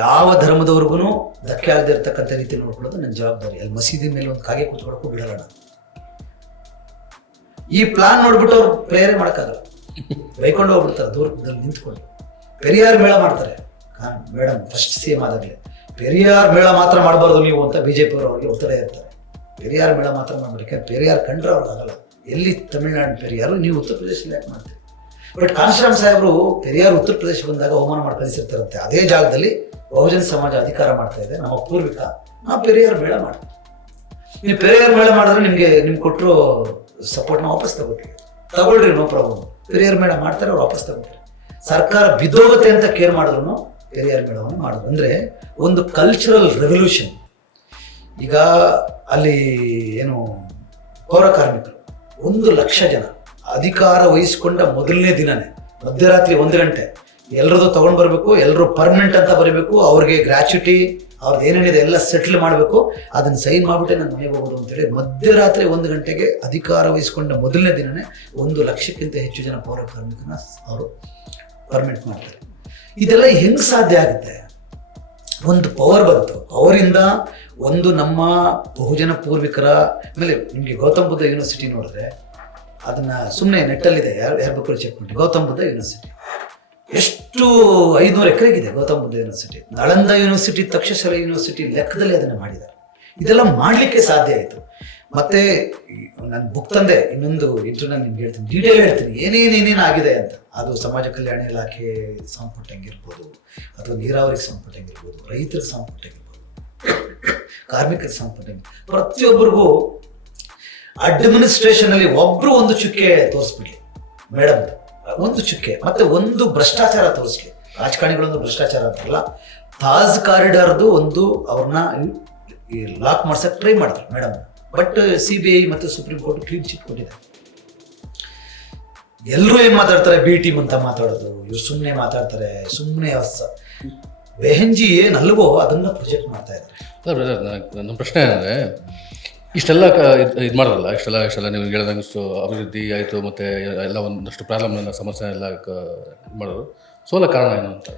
ಯಾವ ಧರ್ಮದವ್ರಿಗೂ ಧಕ್ಕೆ ಆಗದೆ ಇರ್ತಕ್ಕಂಥ ರೀತಿ ನೋಡ್ಕೊಳ್ಳೋದು ನನ್ನ ಜವಾಬ್ದಾರಿ. ಅಲ್ಲಿ ಮಸೀದಿ ಮೇಲೆ ಒಂದು ಕಾಗೆ ಕೂತ್ಕೊಳ್ಳೋಕ್ಕೂ ಬಿಡಲ್ಲ ನಾನು. ಈ ಪ್ಲಾನ್ ನೋಡ್ಬಿಟ್ಟು ಅವ್ರು ಪ್ರೇರಣೆ ಮಾಡೋಕ್ಕಾಗಲ್ಲ, ಬೈಕೊಂಡು ಹೋಗ್ಬಿಡ್ತಾರೆ ದೂರದಲ್ಲಿ ನಿಂತ್ಕೊಂಡು. ಪೆರಿಯಾರ್ ಮೇಳ ಮಾಡ್ತಾರೆ ಮೇಡಮ್, ಫಸ್ಟ್ CM ಆದಾಗಲೇ ಪೆರಿಯಾರ್ ಮೇಳ ಮಾತ್ರ ಮಾಡಬಾರ್ದು ನೀವು ಅಂತ BJP ಅವ್ರಿಗೆ ಒತ್ತಡ ಇರ್ತಾರೆ. ಪೆರಿಯಾರ್ ಮೇಳ ಮಾತ್ರ ಮಾಡ್ಬೇಕು, ಯಾಕಂದ್ರೆ ಪೆರಿಯಾರ್ ಕಂಡ್ರೆ ಅವ್ರಿಗಾಗಲ್ಲ. ಎಲ್ಲಿ ತಮಿಳ್ನಾಡು ಪೆರಿಯಾರು, ನೀವು ಉತ್ತರ ಪ್ರದೇಶದಲ್ಲಿ ಯಾಕೆ ಮಾಡ್ತೀರಿ? ಬಟ್ ಕಾನ್ಶಿರಾಮ್ ಸಾಹೇಬರು ಪೆರಿಯಾರ್ ಉತ್ತರ ಪ್ರದೇಶ ಬಂದಾಗ ಅವಮಾನ ಮಾಡಿ ಕಳಿಸಿರ್ತಾರಂತೆ. ಅದೇ ಜಾಗದಲ್ಲಿ ಬಹುಜನ ಸಮಾಜ ಅಧಿಕಾರ ಮಾಡ್ತಾ ಇದೆ, ನಮ್ಮ ಪೂರ್ವಿಕ, ನಾವು ಪೆರಿಯಾರ್ ಮೇಳ ಮಾಡ್ತೀವಿ. ನೀವು ಪೆರಿಯಾರ್ ಮೇಳ ಮಾಡಿದ್ರೆ ನಿಮ್ಗೆ ಕೊಟ್ಟರು ಸಪೋರ್ಟ್ನ ವಾಪಸ್ ತಗೊಳ್ರಿ, ನೋ ಪ್ರಾಬ್ಲಮ್. ಪೆರಿಯಾರ್ ಮೇಳ ಮಾಡ್ತಾರೆ, ಅವ್ರು ವಾಪಸ್ ತಗೋತಾರೆ. ಸರ್ಕಾರ ಬಿದ್ದೋಗುತ್ತೆ ಅಂತ ಕೇರ್ ಮಾಡಿದ್ರು ಪೆರಿಯಾರ್ ಮೇಳವನ್ನು ಮಾಡೋದು. ಅಂದರೆ ಒಂದು ಕಲ್ಚರಲ್ ರೆವಲ್ಯೂಷನ್. ಈಗ ಅಲ್ಲಿ ಏನು ಪೌರ ಕಾರ್ಮಿಕರು 1,00,000 ಜನ ಅಧಿಕಾರ ವಹಿಸ್ಕೊಂಡ ಮೊದಲನೇ ದಿನನೇ ಮಧ್ಯರಾತ್ರಿ 1 ಗಂಟೆ ಎಲ್ಲರದ್ದು ತೊಗೊಂಡು ಬರಬೇಕು, ಎಲ್ಲರೂ ಪರ್ಮನೆಂಟ್ ಅಂತ ಬರೀಬೇಕು, ಅವ್ರಿಗೆ ಗ್ರ್ಯಾಚ್ಯುಟಿ ಅವ್ರದ್ದು ಏನೇನಿದೆ ಎಲ್ಲ ಸೆಟ್ಲ್ ಮಾಡಬೇಕು, ಅದನ್ನು ಸೈನ್ ಮಾಡಿಬಿಟ್ಟೆ ನನ್ನ ಮನೆಗೆ ಹೋಗೋದು ಅಂತೇಳಿ ಮಧ್ಯರಾತ್ರಿ 1 ಗಂಟೆಗೆ ಅಧಿಕಾರ ವಹಿಸ್ಕೊಂಡ ಮೊದಲನೇ ದಿನನೇ 1,00,000ಕ್ಕಿಂತ ಹೆಚ್ಚು ಜನ ಪೌರ ಕಾರ್ಮಿಕರನ್ನ ಅವರು ಪರ್ಮನೆಂಟ್ ಮಾಡ್ತಾರೆ. ಇದೆಲ್ಲ ಹೆಂಗೆ ಸಾಧ್ಯ ಆಗುತ್ತೆ? ಒಂದು ಪವರ್ ಬಂತು, ಅವರಿಂದ ಒಂದು ನಮ್ಮ ಬಹುಜನ ಪೂರ್ವಿಕರ ಮೇಲೆ. ನಿಮಗೆ ಗೌತಮ್ ಬುದ್ಧ ಯೂನಿವರ್ಸಿಟಿ ನೋಡಿದ್ರೆ ಅದನ್ನ ಸುಮ್ಮನೆ ನೆಟ್ಟಲ್ಲಿದೆ, ಯಾರು ಬೇಕಾದ್ರೂ ಚೆಕ್ ಮಾಡಿ. ಗೌತಮ್ ಬುದ್ಧ ಯೂನಿವರ್ಸಿಟಿ ಎಷ್ಟು 500 ಎಕರೆಗಿದೆ Gautam Buddha university. Nalanda university, Takshashila university ಲೆಕ್ಕದಲ್ಲಿ ಅದನ್ನು ಮಾಡಿದ್ದಾರೆ. ಇದೆಲ್ಲ ಮಾಡಲಿಕ್ಕೆ ಸಾಧ್ಯ ಆಯಿತು. ಮತ್ತೆ ನಾನು ಬುಕ್ ತಂದೆ, ಇನ್ನೊಂದು ಇಂಟರ್ವ್ಯೂ ನಿಮ್ಗೆ ಹೇಳ್ತೀನಿ, ಡೀಟೇಲ್ ಹೇಳ್ತೀನಿ ಏನೇನೇನೇನು ಆಗಿದೆ ಅಂತ. ಅದು ಸಮಾಜ ಕಲ್ಯಾಣ ಇಲಾಖೆ ಸಂಪುಟಂಗಿರ್ಬೋದು, ಅಥವಾ ನೀರಾವರಿಗೆ ಸಂಪುಟಂಗಿರ್ಬೋದು, ರೈತರಿಗೆ ಸಂಪುಟಂಗಿರ್ಬೋದು, ಕಾರ್ಮಿಕರಿಗೆ ಸಂಪುಟಂಗಿ, ಪ್ರತಿಯೊಬ್ಬರಿಗೂ ಅಡ್ಮಿನಿಸ್ಟ್ರೇಷನ್ ಅಲ್ಲಿ ಒಬ್ರು ಒಂದು ಚುಕ್ಕೆ ತೋರಿಸ್ಬಿಡ್ಲಿ ಮೇಡಮ್, ಒಂದು ಚುಕ್ಕೆ. ಮತ್ತೆ ಒಂದು ಭ್ರಷ್ಟಾಚಾರ ತೋರಿಸ್ಲಿ. ರಾಜಕಾರಣಿಗಳೊಂದು ಭ್ರಷ್ಟಾಚಾರ ಅಂತಲ್ಲ, ತಾಜ್ ಕಾರಿಡಾರ್ದು ಒಂದು ಅವ್ರನ್ನ ಲಾಕ್ ಮಾಡ್ಸಕ್ಕೆ ಟ್ರೈ ಮಾಡ್ತಾರೆ ಮೇಡಮ್. ಬಟ್ CBI ಮತ್ತು ಸುಪ್ರೀಂ ಕೋರ್ಟ್ ಕ್ಲೀನ್ ಚಿಟ್ ಕೊಟ್ಟಿದೆ. ಎಲ್ಲರೂ ಏನ್ ಮಾತಾಡ್ತಾರೆ, B ಟೀಮ್ ಅಂತ ಮಾತಾಡೋದು, ಇವ್ರು ಸುಮ್ಮನೆ ಮಾತಾಡ್ತಾರೆ, ಸುಮ್ಮನೆ ಬೆಹಂಜಿ ಏನ್ ಅಲ್ವೋ ಅದನ್ನ ಪ್ರೊಜೆಕ್ಟ್ ಮಾಡ್ತಾ ಇದ್ದಾರೆ. ನನ್ನ ಪ್ರಶ್ನೆ ಅಂದರೆ, ಇಷ್ಟೆಲ್ಲ ಇದು ಮಾಡೋದಲ್ಲ, ಇಷ್ಟೆಲ್ಲ ನೀವು ಹೇಳಿದಂಗೆ ಅಭಿವೃದ್ಧಿ ಆಯಿತು, ಮತ್ತು ಎಲ್ಲ ಒಂದಷ್ಟು ಪ್ರಾಬ್ಲಮ್ನೆಲ್ಲ ಸಮಸ್ಯೆ ಎಲ್ಲ ಇದು ಮಾಡೋದು, ಸೋಲ ಕಾರಣ ಏನು ಅಂತ?